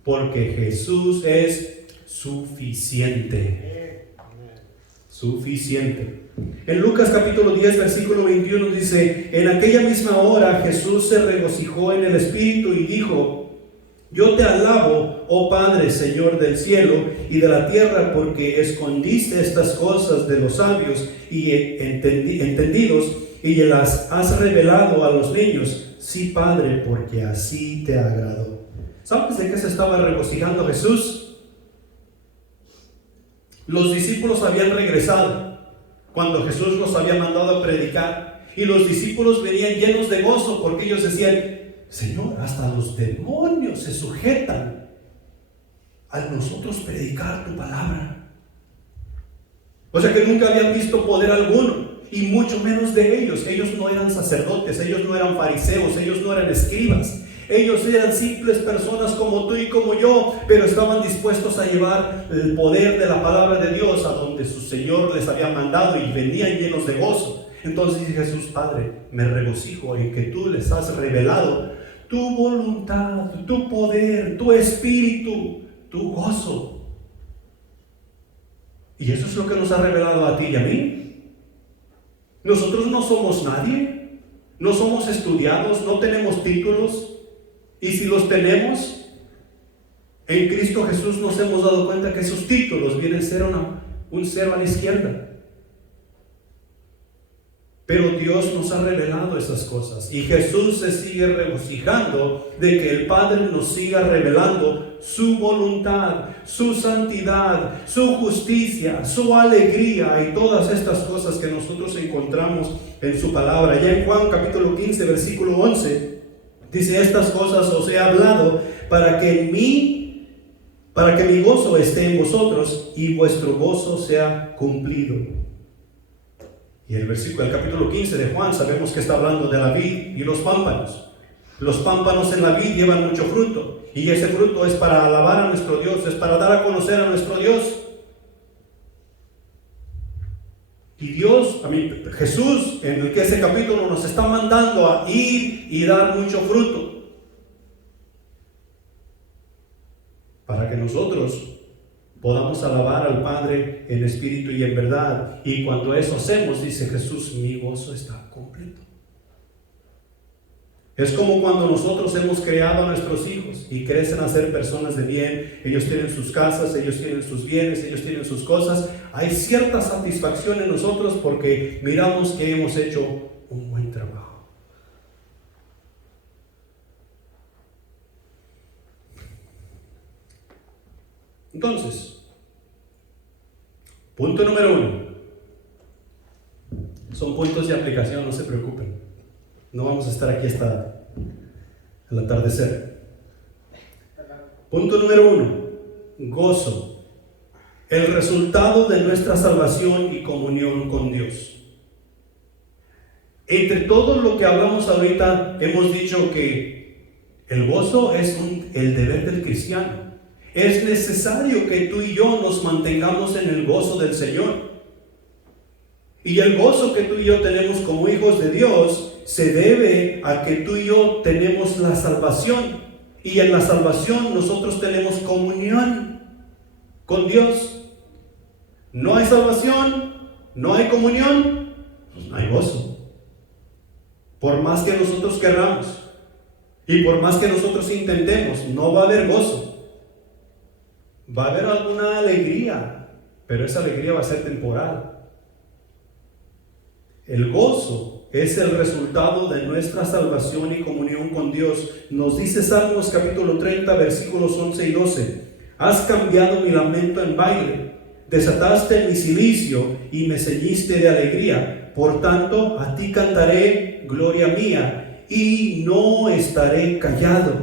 porque Jesús es suficiente. Suficiente. En Lucas capítulo 10 versículo 21 dice: en aquella misma hora Jesús se regocijó en el Espíritu y dijo: Yo te alabo, oh Padre, Señor del cielo y de la tierra, porque escondiste estas cosas de los sabios y entendidos y las has revelado a los niños. Sí, Padre, porque así te agradó. ¿Sabes de qué se estaba regocijando Jesús? Los discípulos habían regresado cuando Jesús los había mandado a predicar, y los discípulos venían llenos de gozo porque ellos decían: Señor, hasta los demonios se sujetan al nosotros predicar tu palabra. O sea que nunca habían visto poder alguno, y mucho menos de ellos. Ellos no eran sacerdotes, ellos no eran fariseos, ellos no eran escribas. Ellos eran simples personas como tú y como yo, pero estaban dispuestos a llevar el poder de la palabra de Dios a donde su Señor les había mandado, y venían llenos de gozo. Entonces dice Jesús: Padre, me regocijo en que tú les has revelado tu voluntad, tu poder, tu espíritu, tu gozo. Y eso es lo que nos ha revelado a ti y a mí. Nosotros no somos nadie, no somos estudiados, no tenemos títulos. Y si los tenemos, en Cristo Jesús nos hemos dado cuenta que esos títulos vienen a ser un cero a la izquierda. Pero Dios nos ha revelado esas cosas, y Jesús se sigue regocijando de que el Padre nos siga revelando su voluntad, su santidad, su justicia, su alegría y todas estas cosas que nosotros encontramos en su palabra. Ya en Juan capítulo 15 versículo 11 dice: estas cosas os he hablado para que mi gozo esté en vosotros y vuestro gozo sea cumplido. Y el capítulo 15 de Juan sabemos que está hablando de la vid y los pámpanos. Los pámpanos en la vid llevan mucho fruto, y ese fruto es para alabar a nuestro Dios, es para dar a conocer a nuestro Dios. Y Jesús, en ese capítulo nos está mandando a ir y dar mucho fruto, para que nosotros podamos alabar al Padre en espíritu y en verdad. Y cuando eso hacemos, dice Jesús, mi gozo está completo. Es como cuando nosotros hemos creado a nuestros hijos y crecen a ser personas de bien. Ellos tienen sus casas, ellos tienen sus bienes, ellos tienen sus cosas. Hay cierta satisfacción en nosotros porque miramos que hemos hecho un buen trabajo. Entonces, punto número 1. Son puntos de aplicación, no se preocupen. No vamos a estar aquí hasta el atardecer. Punto número 1. Gozo. El resultado de nuestra salvación y comunión con Dios. Entre todo lo que hablamos ahorita, hemos dicho que el gozo es el deber del cristiano. Es necesario que tú y yo nos mantengamos en el gozo del Señor. Y el gozo que tú y yo tenemos como hijos de Dios se debe a que tú y yo tenemos la salvación. Y en la salvación nosotros tenemos comunión con Dios. No hay salvación, no hay comunión, pues no hay gozo. Por más que nosotros querramos y por más que nosotros intentemos, no va a haber gozo. Va a haber alguna alegría, pero esa alegría va a ser temporal. El gozo es el resultado de nuestra salvación y comunión con Dios. Nos dice Salmos capítulo 30 versículos 11 y 12: has cambiado mi lamento en baile, desataste mi cilicio y me ceñiste de alegría. Por tanto, a ti cantaré, gloria mía, y no estaré callado.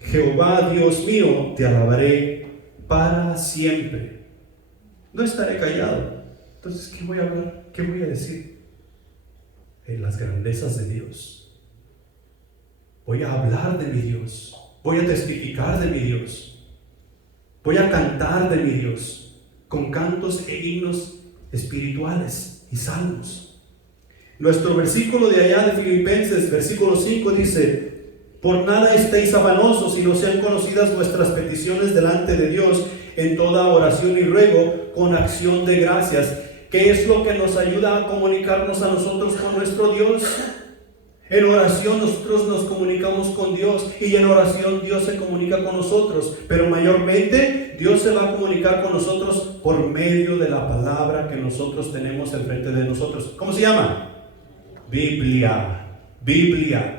Jehová, Dios mío, te alabaré para siempre. No estaré callado. Entonces, ¿qué voy a hablar? ¿Qué voy a decir? En las grandezas de Dios. Voy a hablar de mi Dios. Voy a testificar de mi Dios. Voy a cantar de mi Dios con cantos e himnos espirituales y salmos. Nuestro versículo de allá de Filipenses, versículo 5 dice: por nada estéis afanosos, sino sean conocidas vuestras peticiones delante de Dios en toda oración y ruego con acción de gracias. ¿Qué es lo que nos ayuda a comunicarnos a nosotros con nuestro Dios? En oración nosotros nos comunicamos con Dios y en oración Dios se comunica con nosotros, pero mayormente Dios se va a comunicar con nosotros por medio de la palabra que nosotros tenemos enfrente de nosotros. ¿Cómo se llama? Biblia. Biblia.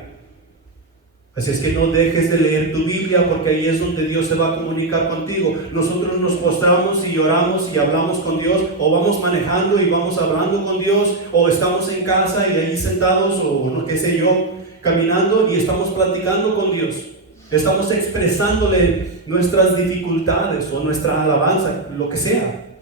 Así es que no dejes de leer tu Biblia, porque ahí es donde Dios se va a comunicar contigo. Nosotros nos postramos y oramos y hablamos con Dios, o vamos manejando y vamos hablando con Dios, o estamos en casa y de ahí sentados, o no qué sé yo, caminando y estamos platicando con Dios. Estamos expresándole nuestras dificultades o nuestra alabanza, lo que sea.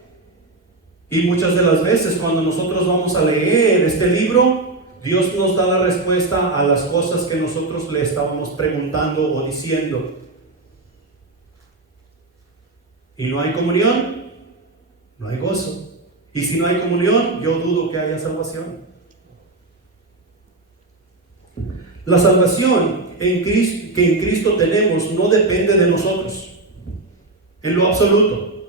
Y muchas de las veces cuando nosotros vamos a leer este libro, Dios nos da la respuesta a las cosas que nosotros le estábamos preguntando o diciendo. Y no hay comunión, no hay gozo. Y si no hay comunión, yo dudo que haya salvación. La salvación que en Cristo tenemos no depende de nosotros, en lo absoluto.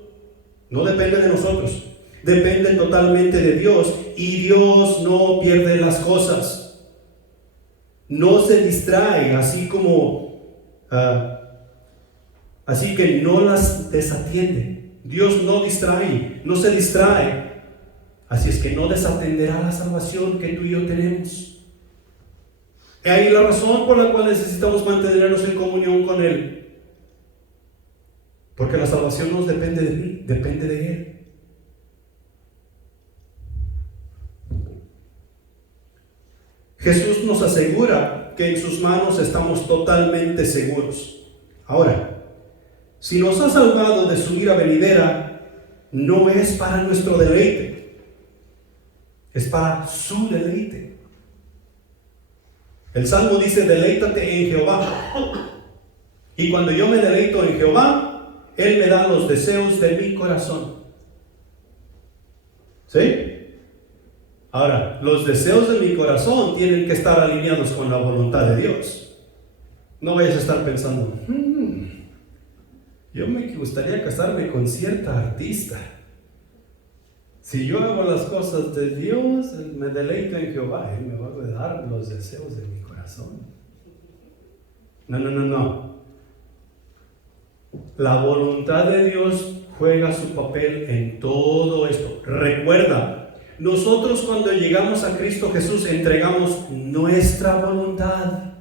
No depende de nosotros. Depende totalmente de Dios, y Dios no pierde las cosas, no se distrae, así que no las desatiende. Dios no distrae, no se distrae, así es que no desatenderá la salvación que tú y yo tenemos. Y ahí la razón por la cual necesitamos mantenernos en comunión con Él, porque la salvación no depende de mí, depende de Él. Jesús nos asegura que en sus manos estamos totalmente seguros. Ahora, si nos ha salvado de su ira venidera, no es para nuestro deleite, es para su deleite. El Salmo dice: deleítate en Jehová. Y cuando yo me deleito en Jehová, Él me da los deseos de mi corazón. ¿Sí? Ahora, los deseos de mi corazón tienen que estar alineados con la voluntad de Dios. No vayas a estar pensando, yo me gustaría casarme con cierta artista. Si yo hago las cosas de Dios, me deleito en Jehová, Él me va a dar los deseos de mi corazón. No. La voluntad de Dios juega su papel en todo esto. Recuerda, nosotros cuando llegamos a Cristo Jesús entregamos nuestra voluntad.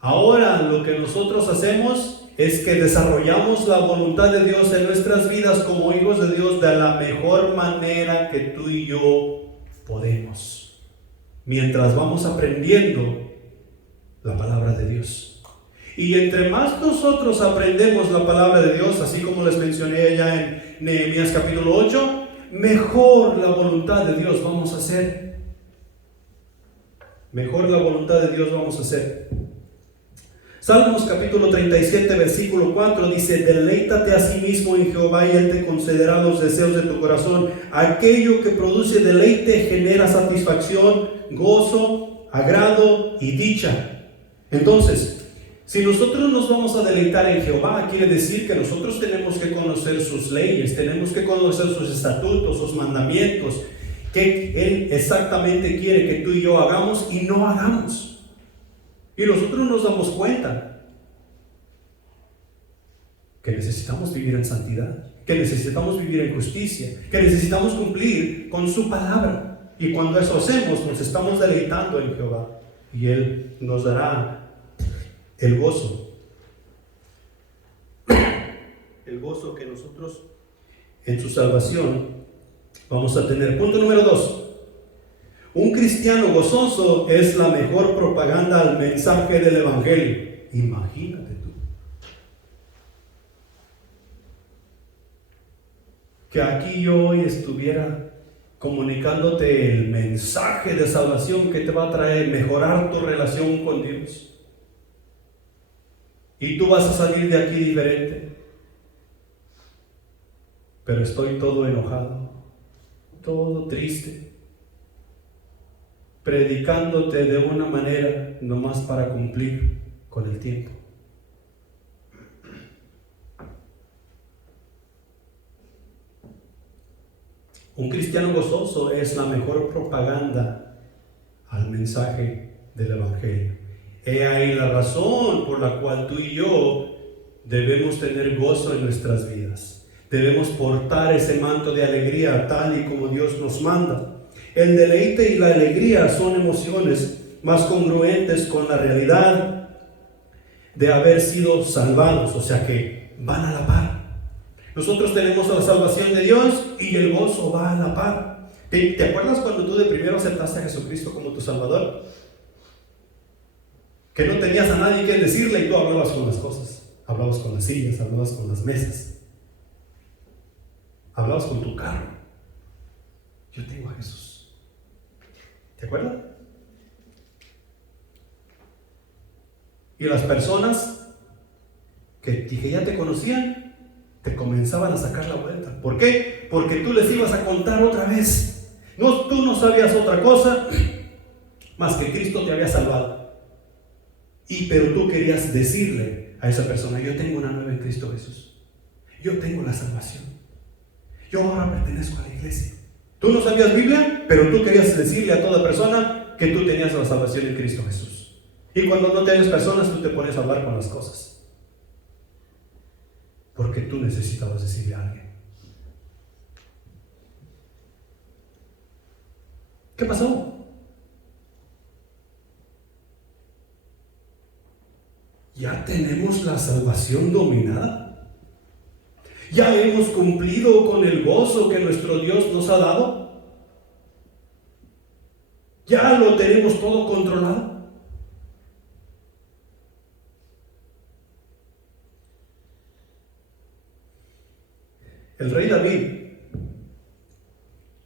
Ahora lo que nosotros hacemos es que desarrollamos la voluntad de Dios en nuestras vidas como hijos de Dios de la mejor manera que tú y yo podemos, mientras vamos aprendiendo la palabra de Dios. Y entre más nosotros aprendemos la palabra de Dios, así como les mencioné ya en Nehemías capítulo 8, mejor la voluntad de Dios vamos a hacer. Mejor la voluntad de Dios vamos a hacer. Salmos capítulo 37, versículo 4 dice: deleítate a sí mismo en Jehová y Él te concederá los deseos de tu corazón. Aquello que produce deleite genera satisfacción, gozo, agrado y dicha. Entonces, si nosotros nos vamos a deleitar en Jehová, quiere decir que nosotros tenemos que conocer sus leyes, tenemos que conocer sus estatutos, sus mandamientos, que Él exactamente quiere que tú y yo hagamos y no hagamos. Y nosotros nos damos cuenta que necesitamos vivir en santidad, que necesitamos vivir en justicia, que necesitamos cumplir con su palabra. Y cuando eso hacemos, nos estamos deleitando en Jehová, y Él nos dará el gozo que nosotros en su salvación vamos a tener. Punto número 2. Un cristiano gozoso es la mejor propaganda al mensaje del Evangelio. Imagínate tú que aquí yo hoy estuviera comunicándote el mensaje de salvación que te va a traer mejorar tu relación con Dios. Y tú vas a salir de aquí diferente. Pero estoy todo enojado, todo triste, predicándote de una manera nomás para cumplir con el tiempo. Un cristiano gozoso es la mejor propaganda al mensaje del Evangelio. He ahí la razón por la cual tú y yo debemos tener gozo en nuestras vidas. Debemos portar ese manto de alegría tal y como Dios nos manda. El deleite y la alegría son emociones más congruentes con la realidad de haber sido salvados, o sea que van a la par. Nosotros tenemos la salvación de Dios y el gozo va a la par. ¿Te acuerdas cuando tú de primero aceptaste a Jesucristo como tu Salvador? Que no tenías a nadie que decirle y tú hablabas con las cosas, hablabas con las sillas, hablabas con las mesas, hablabas con tu carro. Yo tengo a Jesús. ¿Te acuerdas? Y las personas que ya te conocían te comenzaban a sacar la vuelta. ¿Por qué? Porque tú les ibas a contar otra vez. No, tú no sabías otra cosa más que Cristo te había salvado. Pero tú querías decirle a esa persona: yo tengo una nueva en Cristo Jesús. Yo tengo la salvación. Yo ahora pertenezco a la iglesia. Tú no sabías Biblia, pero tú querías decirle a toda persona que tú tenías la salvación en Cristo Jesús. Y cuando no tienes personas, tú te pones a hablar con las cosas. Porque tú necesitabas decirle a alguien. ¿Qué pasó? ¿Ya tenemos la salvación dominada? ¿Ya hemos cumplido con el gozo que nuestro Dios nos ha dado? ¿Ya lo tenemos todo controlado? El rey David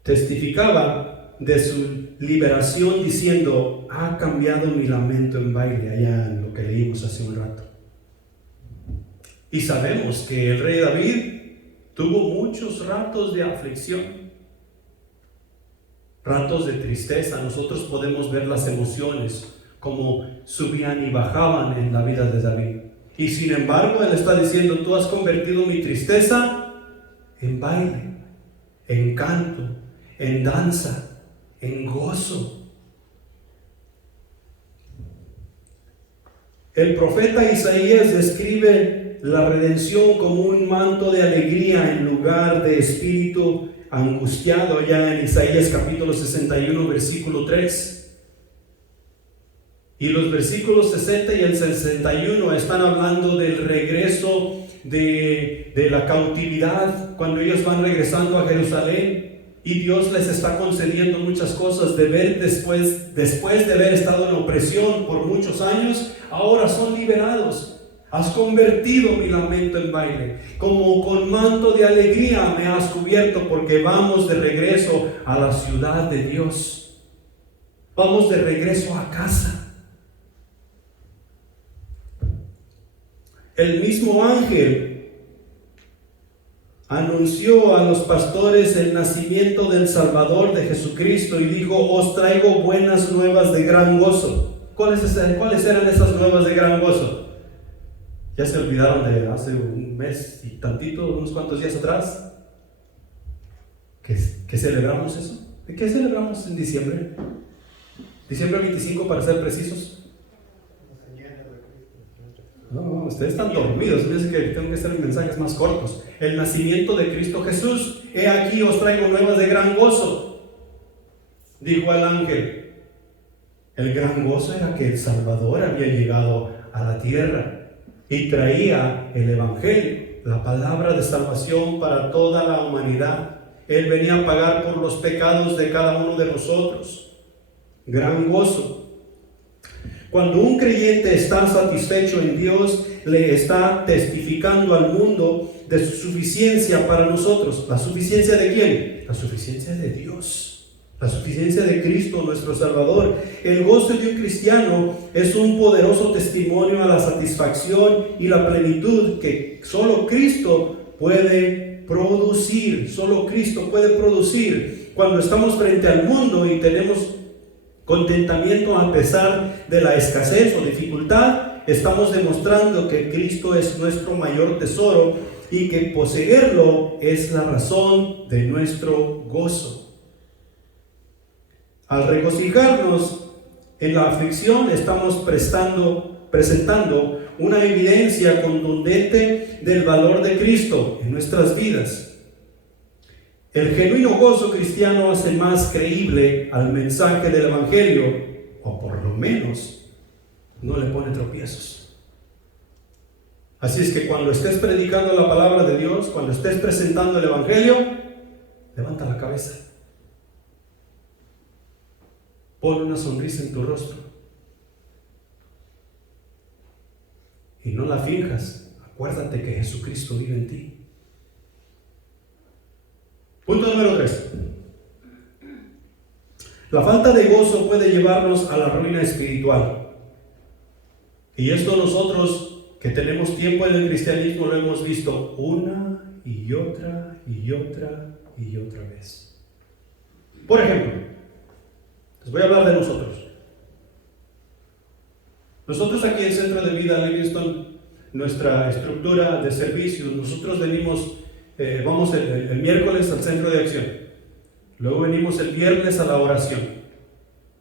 testificaba de su liberación diciendo: ha cambiado mi lamento en baile, allá en lo que leímos hace un rato. Y sabemos que el rey David tuvo muchos ratos de aflicción, ratos de tristeza. Nosotros podemos ver las emociones como subían y bajaban en la vida de David. Y sin embargo, él está diciendo: tú has convertido mi tristeza en baile, en canto, en danza, en gozo. El profeta Isaías describe la redención como un manto de alegría en lugar de espíritu angustiado, ya en Isaías capítulo 61, versículo 3. Y los versículos 60 y el 61 están hablando del regreso de la cautividad, cuando ellos van regresando a Jerusalén. Y Dios les está concediendo muchas cosas de ver después de haber estado en opresión por muchos años. Ahora son liberados. Has convertido mi lamento en baile. Como con manto de alegría me has cubierto, porque vamos de regreso a la ciudad de Dios. Vamos de regreso a casa. El mismo ángel anunció a los pastores el nacimiento del Salvador, de Jesucristo, y dijo: os traigo buenas nuevas de gran gozo. ¿Cuáles eran esas nuevas de gran gozo? ¿Ya se olvidaron de hace un mes y tantito, unos cuantos días atrás? ¿Que celebramos eso? ¿De qué celebramos en diciembre? Diciembre 25, para ser precisos. No, ustedes están dormidos. Me dice que tengo que hacer mensajes más cortos. El nacimiento de Cristo Jesús. He aquí os traigo nuevas de gran gozo, dijo el ángel. El gran gozo era que el Salvador había llegado a la tierra y traía el Evangelio, la palabra de salvación para toda la humanidad. Él venía a pagar por los pecados de cada uno de nosotros. Gran gozo. Cuando un creyente está satisfecho en Dios, le está testificando al mundo de su suficiencia para nosotros. ¿La suficiencia de quién? La suficiencia de Dios. La suficiencia de Cristo, nuestro Salvador. El gozo de un cristiano es un poderoso testimonio a la satisfacción y la plenitud que solo Cristo puede producir. Solo Cristo puede producir. Cuando estamos frente al mundo y tenemos contentamiento a pesar de la escasez o dificultad, estamos demostrando que Cristo es nuestro mayor tesoro y que poseerlo es la razón de nuestro gozo. Al regocijarnos En la aflicción estamos presentando una evidencia contundente del valor de Cristo en nuestras vidas. El genuino gozo cristiano hace más creíble al mensaje del Evangelio, o por lo menos no le pone tropiezos. Así es que cuando estés predicando la palabra de Dios, cuando estés presentando el Evangelio, levanta la cabeza. Pon una sonrisa en tu rostro. Y no la finjas. Acuérdate que Jesucristo vive en ti. Punto número 3. La falta de gozo puede llevarnos a la ruina espiritual. Y esto nosotros que tenemos tiempo en el cristianismo lo hemos visto una y otra y otra y otra vez. Por ejemplo, les voy a hablar de nosotros. Nosotros aquí en Centro de Vida Livingston, nuestra estructura de servicios, nosotros venimos, vamos el miércoles al centro de acción, luego venimos el viernes a la oración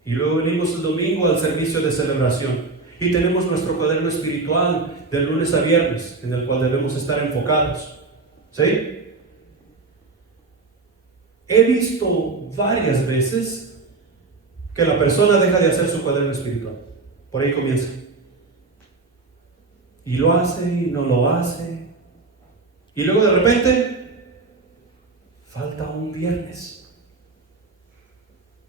y luego venimos el domingo al servicio de celebración. Y tenemos nuestro cuaderno espiritual de lunes a viernes, en el cual debemos estar enfocados. ¿Sí? He visto varias veces que la persona deja de hacer su cuaderno espiritual. Por ahí comienza. Y lo hace y no lo hace. Y luego de repente, falta un viernes.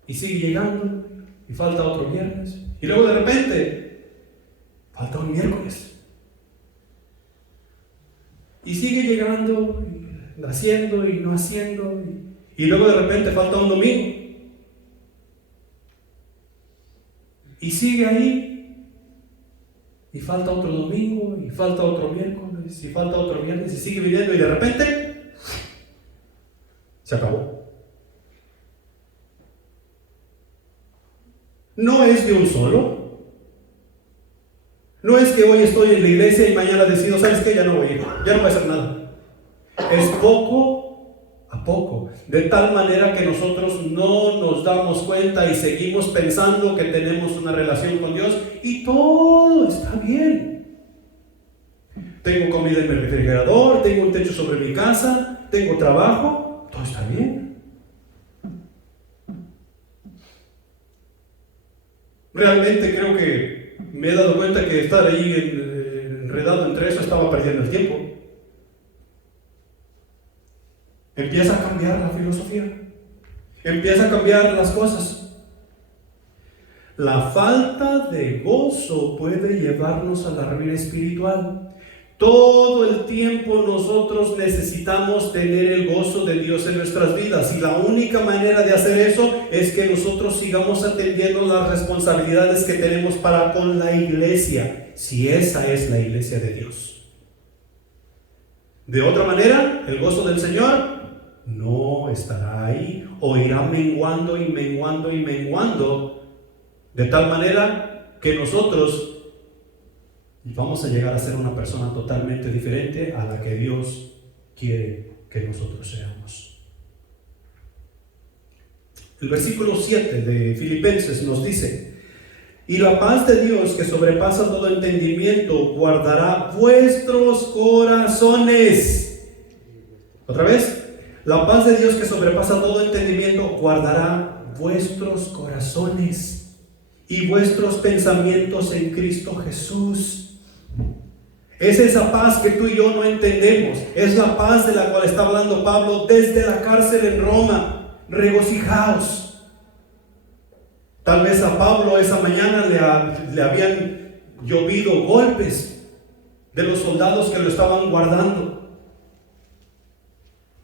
Y sigue llegando, y falta otro viernes. Y luego de repente, falta un miércoles. Y sigue llegando, y haciendo y no haciendo. Y luego de repente falta un domingo. Y sigue ahí. Y falta otro domingo, y falta otro miércoles, y falta otro viernes, y sigue viniendo. Y de repente, se acabó. No es de un solo. No es que hoy estoy en la iglesia y mañana decido, ¿sabes qué? Ya no voy a ir, ya no voy a hacer nada. Es poco a poco, de tal manera que nosotros no nos damos cuenta y seguimos pensando que tenemos una relación con Dios y todo está bien. Tengo comida en mi refrigerador, tengo un techo sobre mi casa, tengo trabajo, todo está bien. Realmente creo que me he dado cuenta que estar ahí enredado entre eso estaba perdiendo el tiempo. Empieza a cambiar la filosofía. Empieza a cambiar las cosas. La falta de gozo puede llevarnos a la ruina espiritual. Todo el tiempo nosotros necesitamos tener el gozo de Dios en nuestras vidas y la única manera de hacer eso es que nosotros sigamos atendiendo las responsabilidades que tenemos para con la iglesia, si esa es la iglesia de Dios. De otra manera, el gozo del Señor no estará ahí o irá menguando y menguando y menguando, de tal manera que nosotros vamos a llegar a ser una persona totalmente diferente a la que Dios quiere que nosotros seamos. El versículo 7 de Filipenses nos dice: y la paz de Dios, que sobrepasa todo entendimiento, guardará vuestros corazones. Otra vez, la paz de Dios, que sobrepasa todo entendimiento, guardará vuestros corazones y vuestros pensamientos en Cristo Jesús. Es esa paz que tú y yo no entendemos. Es la paz de la cual está hablando Pablo desde la cárcel en Roma. Regocijaos. Tal vez a Pablo esa mañana le habían llovido golpes de los soldados que lo estaban guardando.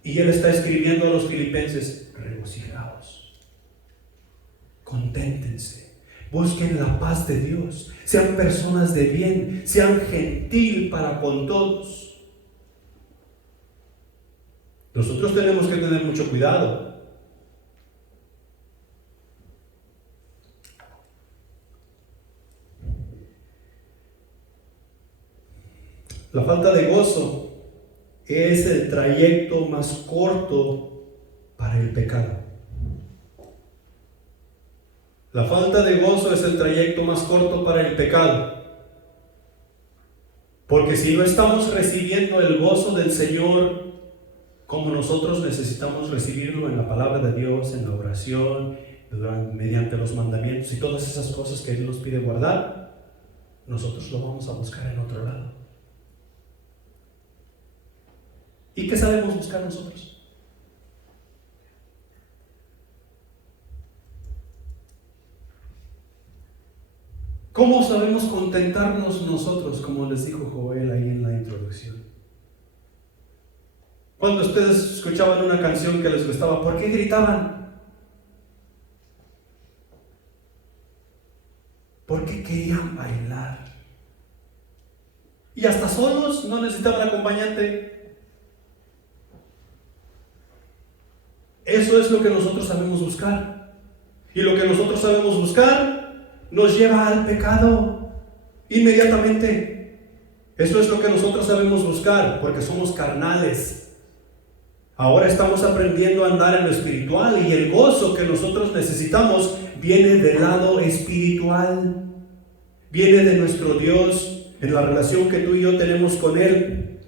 Y él está escribiendo a los filipenses: regocijaos, conténtense. Busquen la paz de Dios, sean personas de bien, sean gentil para con todos. Nosotros tenemos que tener mucho cuidado. La falta de gozo es el trayecto más corto para el pecado. La falta de gozo es el trayecto más corto para el pecado. Porque si no estamos recibiendo el gozo del Señor como nosotros necesitamos recibirlo en la palabra de Dios, en la oración, mediante los mandamientos y todas esas cosas que Él nos pide guardar, nosotros lo vamos a buscar en otro lado. ¿Y qué sabemos buscar nosotros? ¿Cómo sabemos contentarnos nosotros, como les dijo Joel ahí en la introducción? Cuando ustedes escuchaban una canción que les gustaba, ¿por qué gritaban? Porque querían bailar. Y hasta solos no necesitaban acompañante. Eso es lo que nosotros sabemos buscar. Y lo que nosotros sabemos buscar nos lleva al pecado inmediatamente. Eso es lo que nosotros sabemos buscar, porque somos carnales. Ahora estamos aprendiendo a andar en lo espiritual, y el gozo que nosotros necesitamos viene del lado espiritual, viene de nuestro Dios, en la relación que tú y yo tenemos con Él.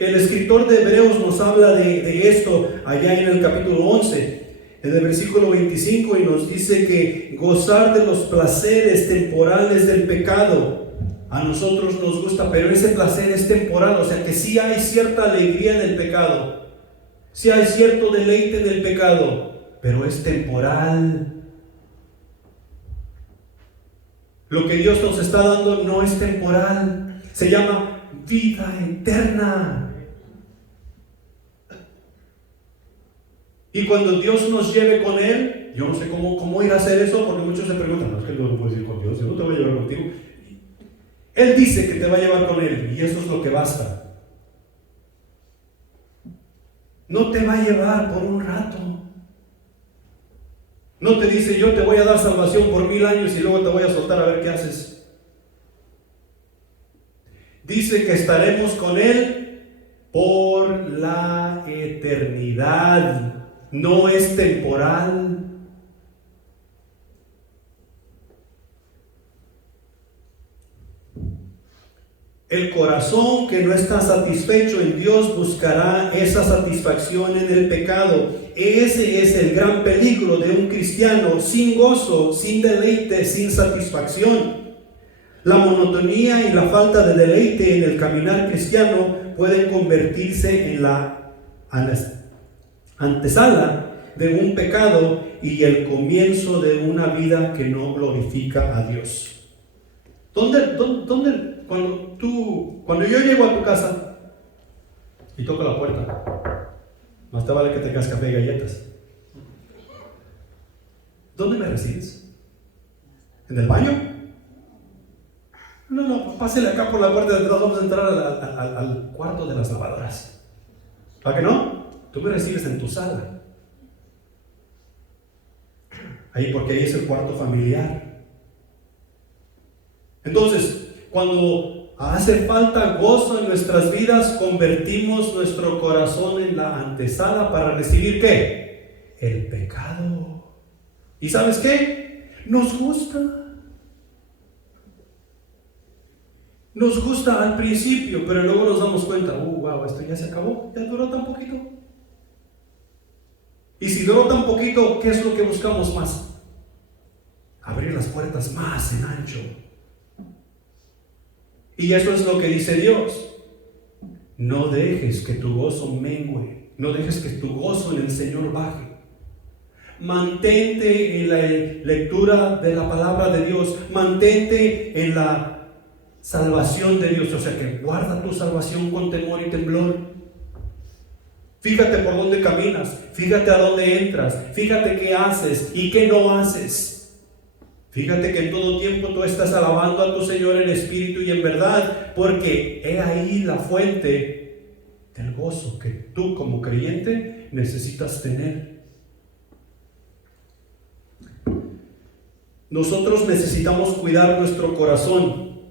El escritor de Hebreos nos habla de esto allá en el capítulo 11, en el versículo 25, y nos dice que gozar de los placeres temporales del pecado a nosotros nos gusta, pero ese placer es temporal. O sea que sí hay cierta alegría en el pecado, sí hay cierto deleite en el pecado, pero es temporal. Lo que Dios nos está dando no es temporal, se llama vida eterna. Y cuando Dios nos lleve con Él, yo no sé cómo ir a hacer eso, porque muchos se preguntan, no, es que no puedes ir con Dios, Dios no te va a llevar contigo. Él dice que te va a llevar con Él, y eso es lo que basta. No te va a llevar por un rato. No te dice, yo te voy a dar salvación por 1000 años y luego te voy a soltar a ver qué haces. Dice que estaremos con Él por la eternidad. No es temporal. El corazón que no está satisfecho en Dios buscará esa satisfacción en el pecado. Ese es el gran peligro de un cristiano sin gozo, sin deleite, sin satisfacción. La monotonía y la falta de deleite en el caminar cristiano pueden convertirse en la antesala de un pecado y el comienzo de una vida que no glorifica a Dios. Cuando yo llego a tu casa y toco la puerta, más te vale que tengas café y galletas, ¿dónde me recibes? ¿En el baño? No, pásele acá por la puerta de atrás, vamos a entrar al cuarto de las lavadoras. ¿Para qué no? Tú me recibes en tu sala. Ahí, porque ahí es el cuarto familiar. Entonces, cuando hace falta gozo en nuestras vidas, convertimos nuestro corazón en la antesala para recibir ¿qué? El pecado. ¿Y sabes qué? Nos gusta. Nos gusta al principio, pero luego nos damos cuenta, wow, esto ya se acabó, ya duró tan poquito. Y si duró tan poquito, ¿qué es lo que buscamos más? Abrir las puertas más en ancho. Y eso es lo que dice Dios. No dejes que tu gozo mengüe, no dejes que tu gozo en el Señor baje. Mantente en la lectura de la palabra de Dios, mantente en la salvación de Dios, o sea que guarda tu salvación con temor y temblor. Fíjate por dónde caminas, fíjate a dónde entras, fíjate qué haces y qué no haces. Fíjate que en todo tiempo tú estás alabando a tu Señor en espíritu y en verdad, porque he ahí la fuente del gozo que tú como creyente necesitas tener. Nosotros necesitamos cuidar nuestro corazón,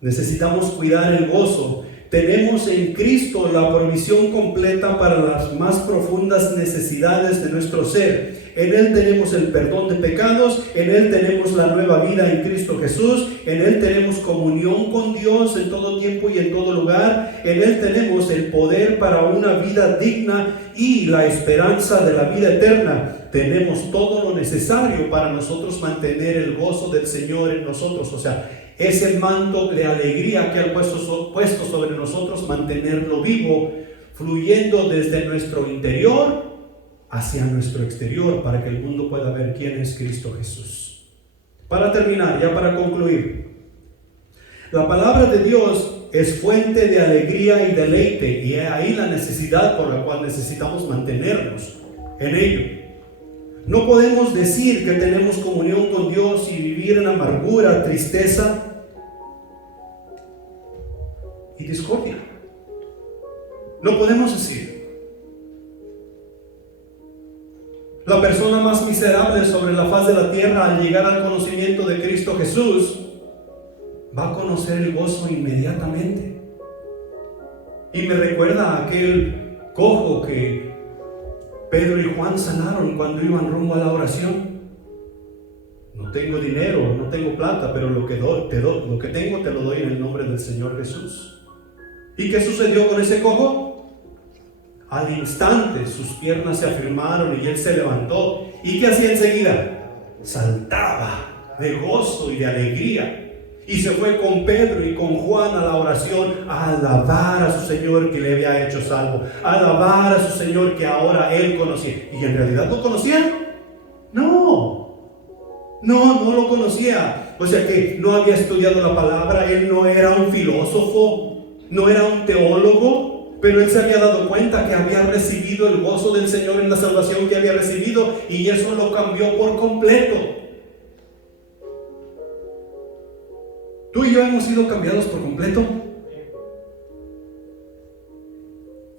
necesitamos cuidar el gozo. Tenemos en Cristo la provisión completa para las más profundas necesidades de nuestro ser. En Él tenemos el perdón de pecados, en Él tenemos la nueva vida en Cristo Jesús, en Él tenemos comunión con Dios en todo tiempo y en todo lugar, en Él tenemos el poder para una vida digna y la esperanza de la vida eterna. Tenemos todo lo necesario para nosotros mantener el gozo del Señor en nosotros, o sea, ese manto de alegría que ha puesto sobre nosotros, mantenerlo vivo, fluyendo desde nuestro interior hacia nuestro exterior, para que el mundo pueda ver quién es Cristo Jesús. Para terminar, ya para concluir, la palabra de Dios es fuente de alegría y deleite, y es ahí la necesidad por la cual necesitamos mantenernos en ello. No podemos decir que tenemos comunión con Dios y vivir en amargura, tristeza y discordia. No podemos decir. La persona más miserable sobre la faz de la tierra, al llegar al conocimiento de Cristo Jesús, va a conocer el gozo inmediatamente. Y me recuerda a aquel cojo que Pedro y Juan sanaron cuando iban rumbo a la oración. No tengo dinero, no tengo plata, pero lo que tengo te lo doy en el nombre del Señor Jesús. ¿Y qué sucedió con ese cojo? Al instante sus piernas se afirmaron y él se levantó. ¿Y qué hacía enseguida? Saltaba de gozo y de alegría. Y se fue con Pedro y con Juan a la oración a alabar a su Señor que le había hecho salvo, a alabar a su Señor que ahora él conocía. ¿Y en realidad lo conocía? No lo conocía. O sea que no había estudiado la palabra, él no era un filósofo, no era un teólogo, pero él se había dado cuenta que había recibido el gozo del Señor en la salvación que había recibido, y eso lo cambió por completo. Tú y yo hemos sido cambiados por completo.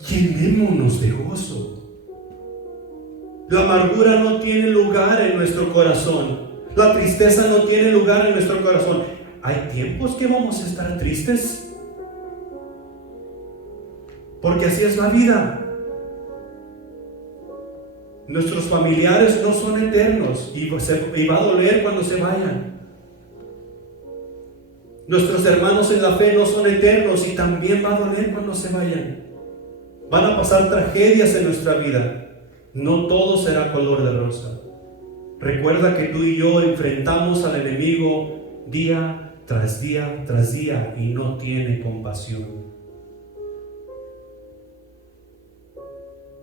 Llenémonos de gozo. La amargura no tiene lugar en nuestro corazón. La tristeza no tiene lugar en nuestro corazón. Hay tiempos que vamos a estar tristes, porque así es la vida. Nuestros familiares no son eternos y va a doler cuando se vayan. Nuestros hermanos en la fe no son eternos y también va a doler cuando se vayan. Van a pasar tragedias en nuestra vida. No todo será color de rosa. Recuerda que tú y yo enfrentamos al enemigo día tras día tras día y no tiene compasión.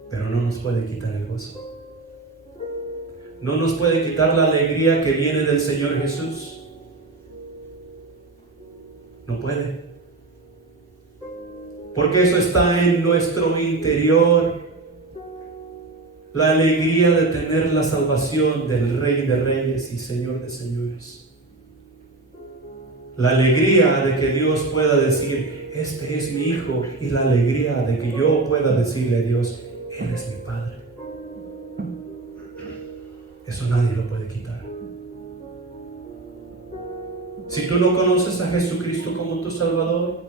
Pero no nos puede quitar el gozo. No nos puede quitar la alegría que viene del Señor Jesús. No puede. Porque eso está en nuestro interior. La alegría de tener la salvación del Rey de Reyes y Señor de Señores. La alegría de que Dios pueda decir, este es mi Hijo. Y la alegría de que yo pueda decirle a Dios, Él es mi Padre. Eso nadie lo puede quitar. Si tú no conoces a Jesucristo como tu Salvador,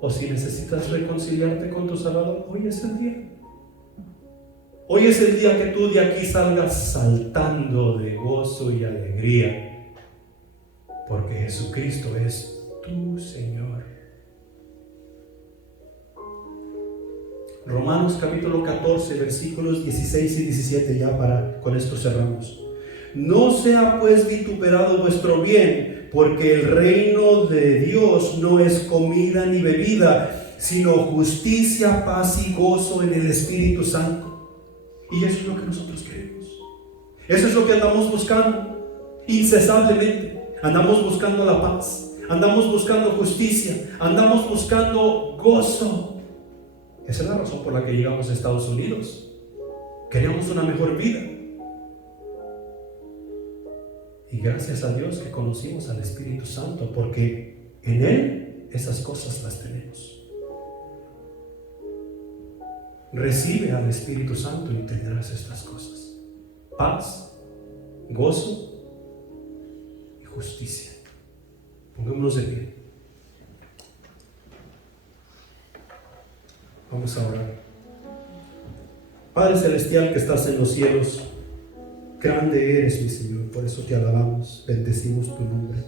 o si necesitas reconciliarte con tu Salvador, hoy es el día. Hoy es el día que tú de aquí salgas saltando de gozo y alegría, porque Jesucristo es tu Señor. Romanos capítulo 14, versículos 16 y 17, con esto cerramos. No sea pues vituperado vuestro bien, porque el reino de Dios no es comida ni bebida, sino justicia, paz y gozo en el Espíritu Santo. Y eso es lo que nosotros queremos. Eso es lo que andamos buscando incesablemente. Andamos buscando la paz, andamos buscando justicia, andamos buscando gozo. Esa es la razón por la que llegamos a Estados Unidos. Queremos una mejor vida. Y gracias a Dios que conocimos al Espíritu Santo, porque en Él esas cosas las tenemos. Recibe al Espíritu Santo y tendrás estas cosas: paz, gozo y justicia. Pongámonos de pie. Vamos a orar. Padre Celestial que estás en los cielos, grande eres, mi Señor, por eso te alabamos, bendecimos tu nombre.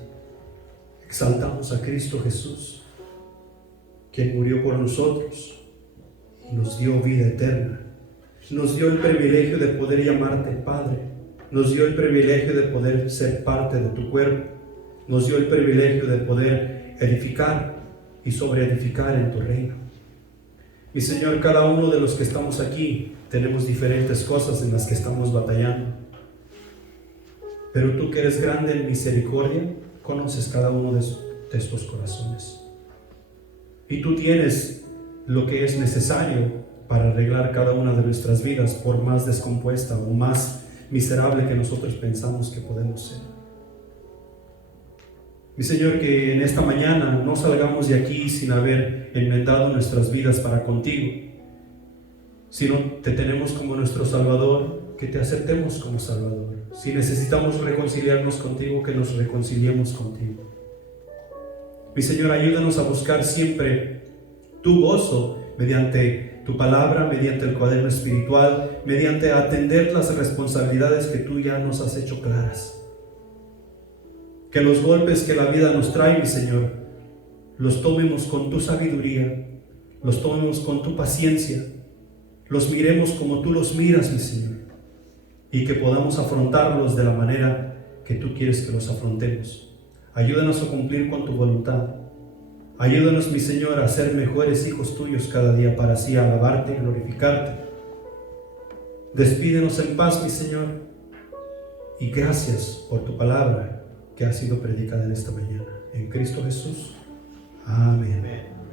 Exaltamos a Cristo Jesús, quien murió por nosotros y nos dio vida eterna. Nos dio el privilegio de poder llamarte Padre. Nos dio el privilegio de poder ser parte de tu cuerpo. Nos dio el privilegio de poder edificar y sobreedificar en tu reino. Mi Señor, cada uno de los que estamos aquí tenemos diferentes cosas en las que estamos batallando. Pero tú que eres grande en misericordia, conoces cada uno de estos corazones. Y tú tienes lo que es necesario para arreglar cada una de nuestras vidas, por más descompuesta o más miserable que nosotros pensamos que podemos ser. Mi Señor, que en esta mañana no salgamos de aquí sin haber enmendado nuestras vidas para contigo, sino te tenemos como nuestro Salvador, que te aceptemos como Salvador. Si necesitamos reconciliarnos contigo, que nos reconciliemos contigo. Mi Señor, ayúdanos a buscar siempre tu gozo mediante tu palabra, mediante el cuaderno espiritual, mediante atender las responsabilidades que tú ya nos has hecho claras. Que los golpes que la vida nos trae, mi Señor, los tomemos con tu sabiduría, los tomemos con tu paciencia, los miremos como tú los miras, mi Señor, y que podamos afrontarlos de la manera que tú quieres que los afrontemos. Ayúdanos a cumplir con tu voluntad. Ayúdanos, mi Señor, a ser mejores hijos tuyos cada día, para así alabarte y glorificarte. Despídenos en paz, mi Señor, y gracias por tu palabra que ha sido predicada en esta mañana. En Cristo Jesús. Amén.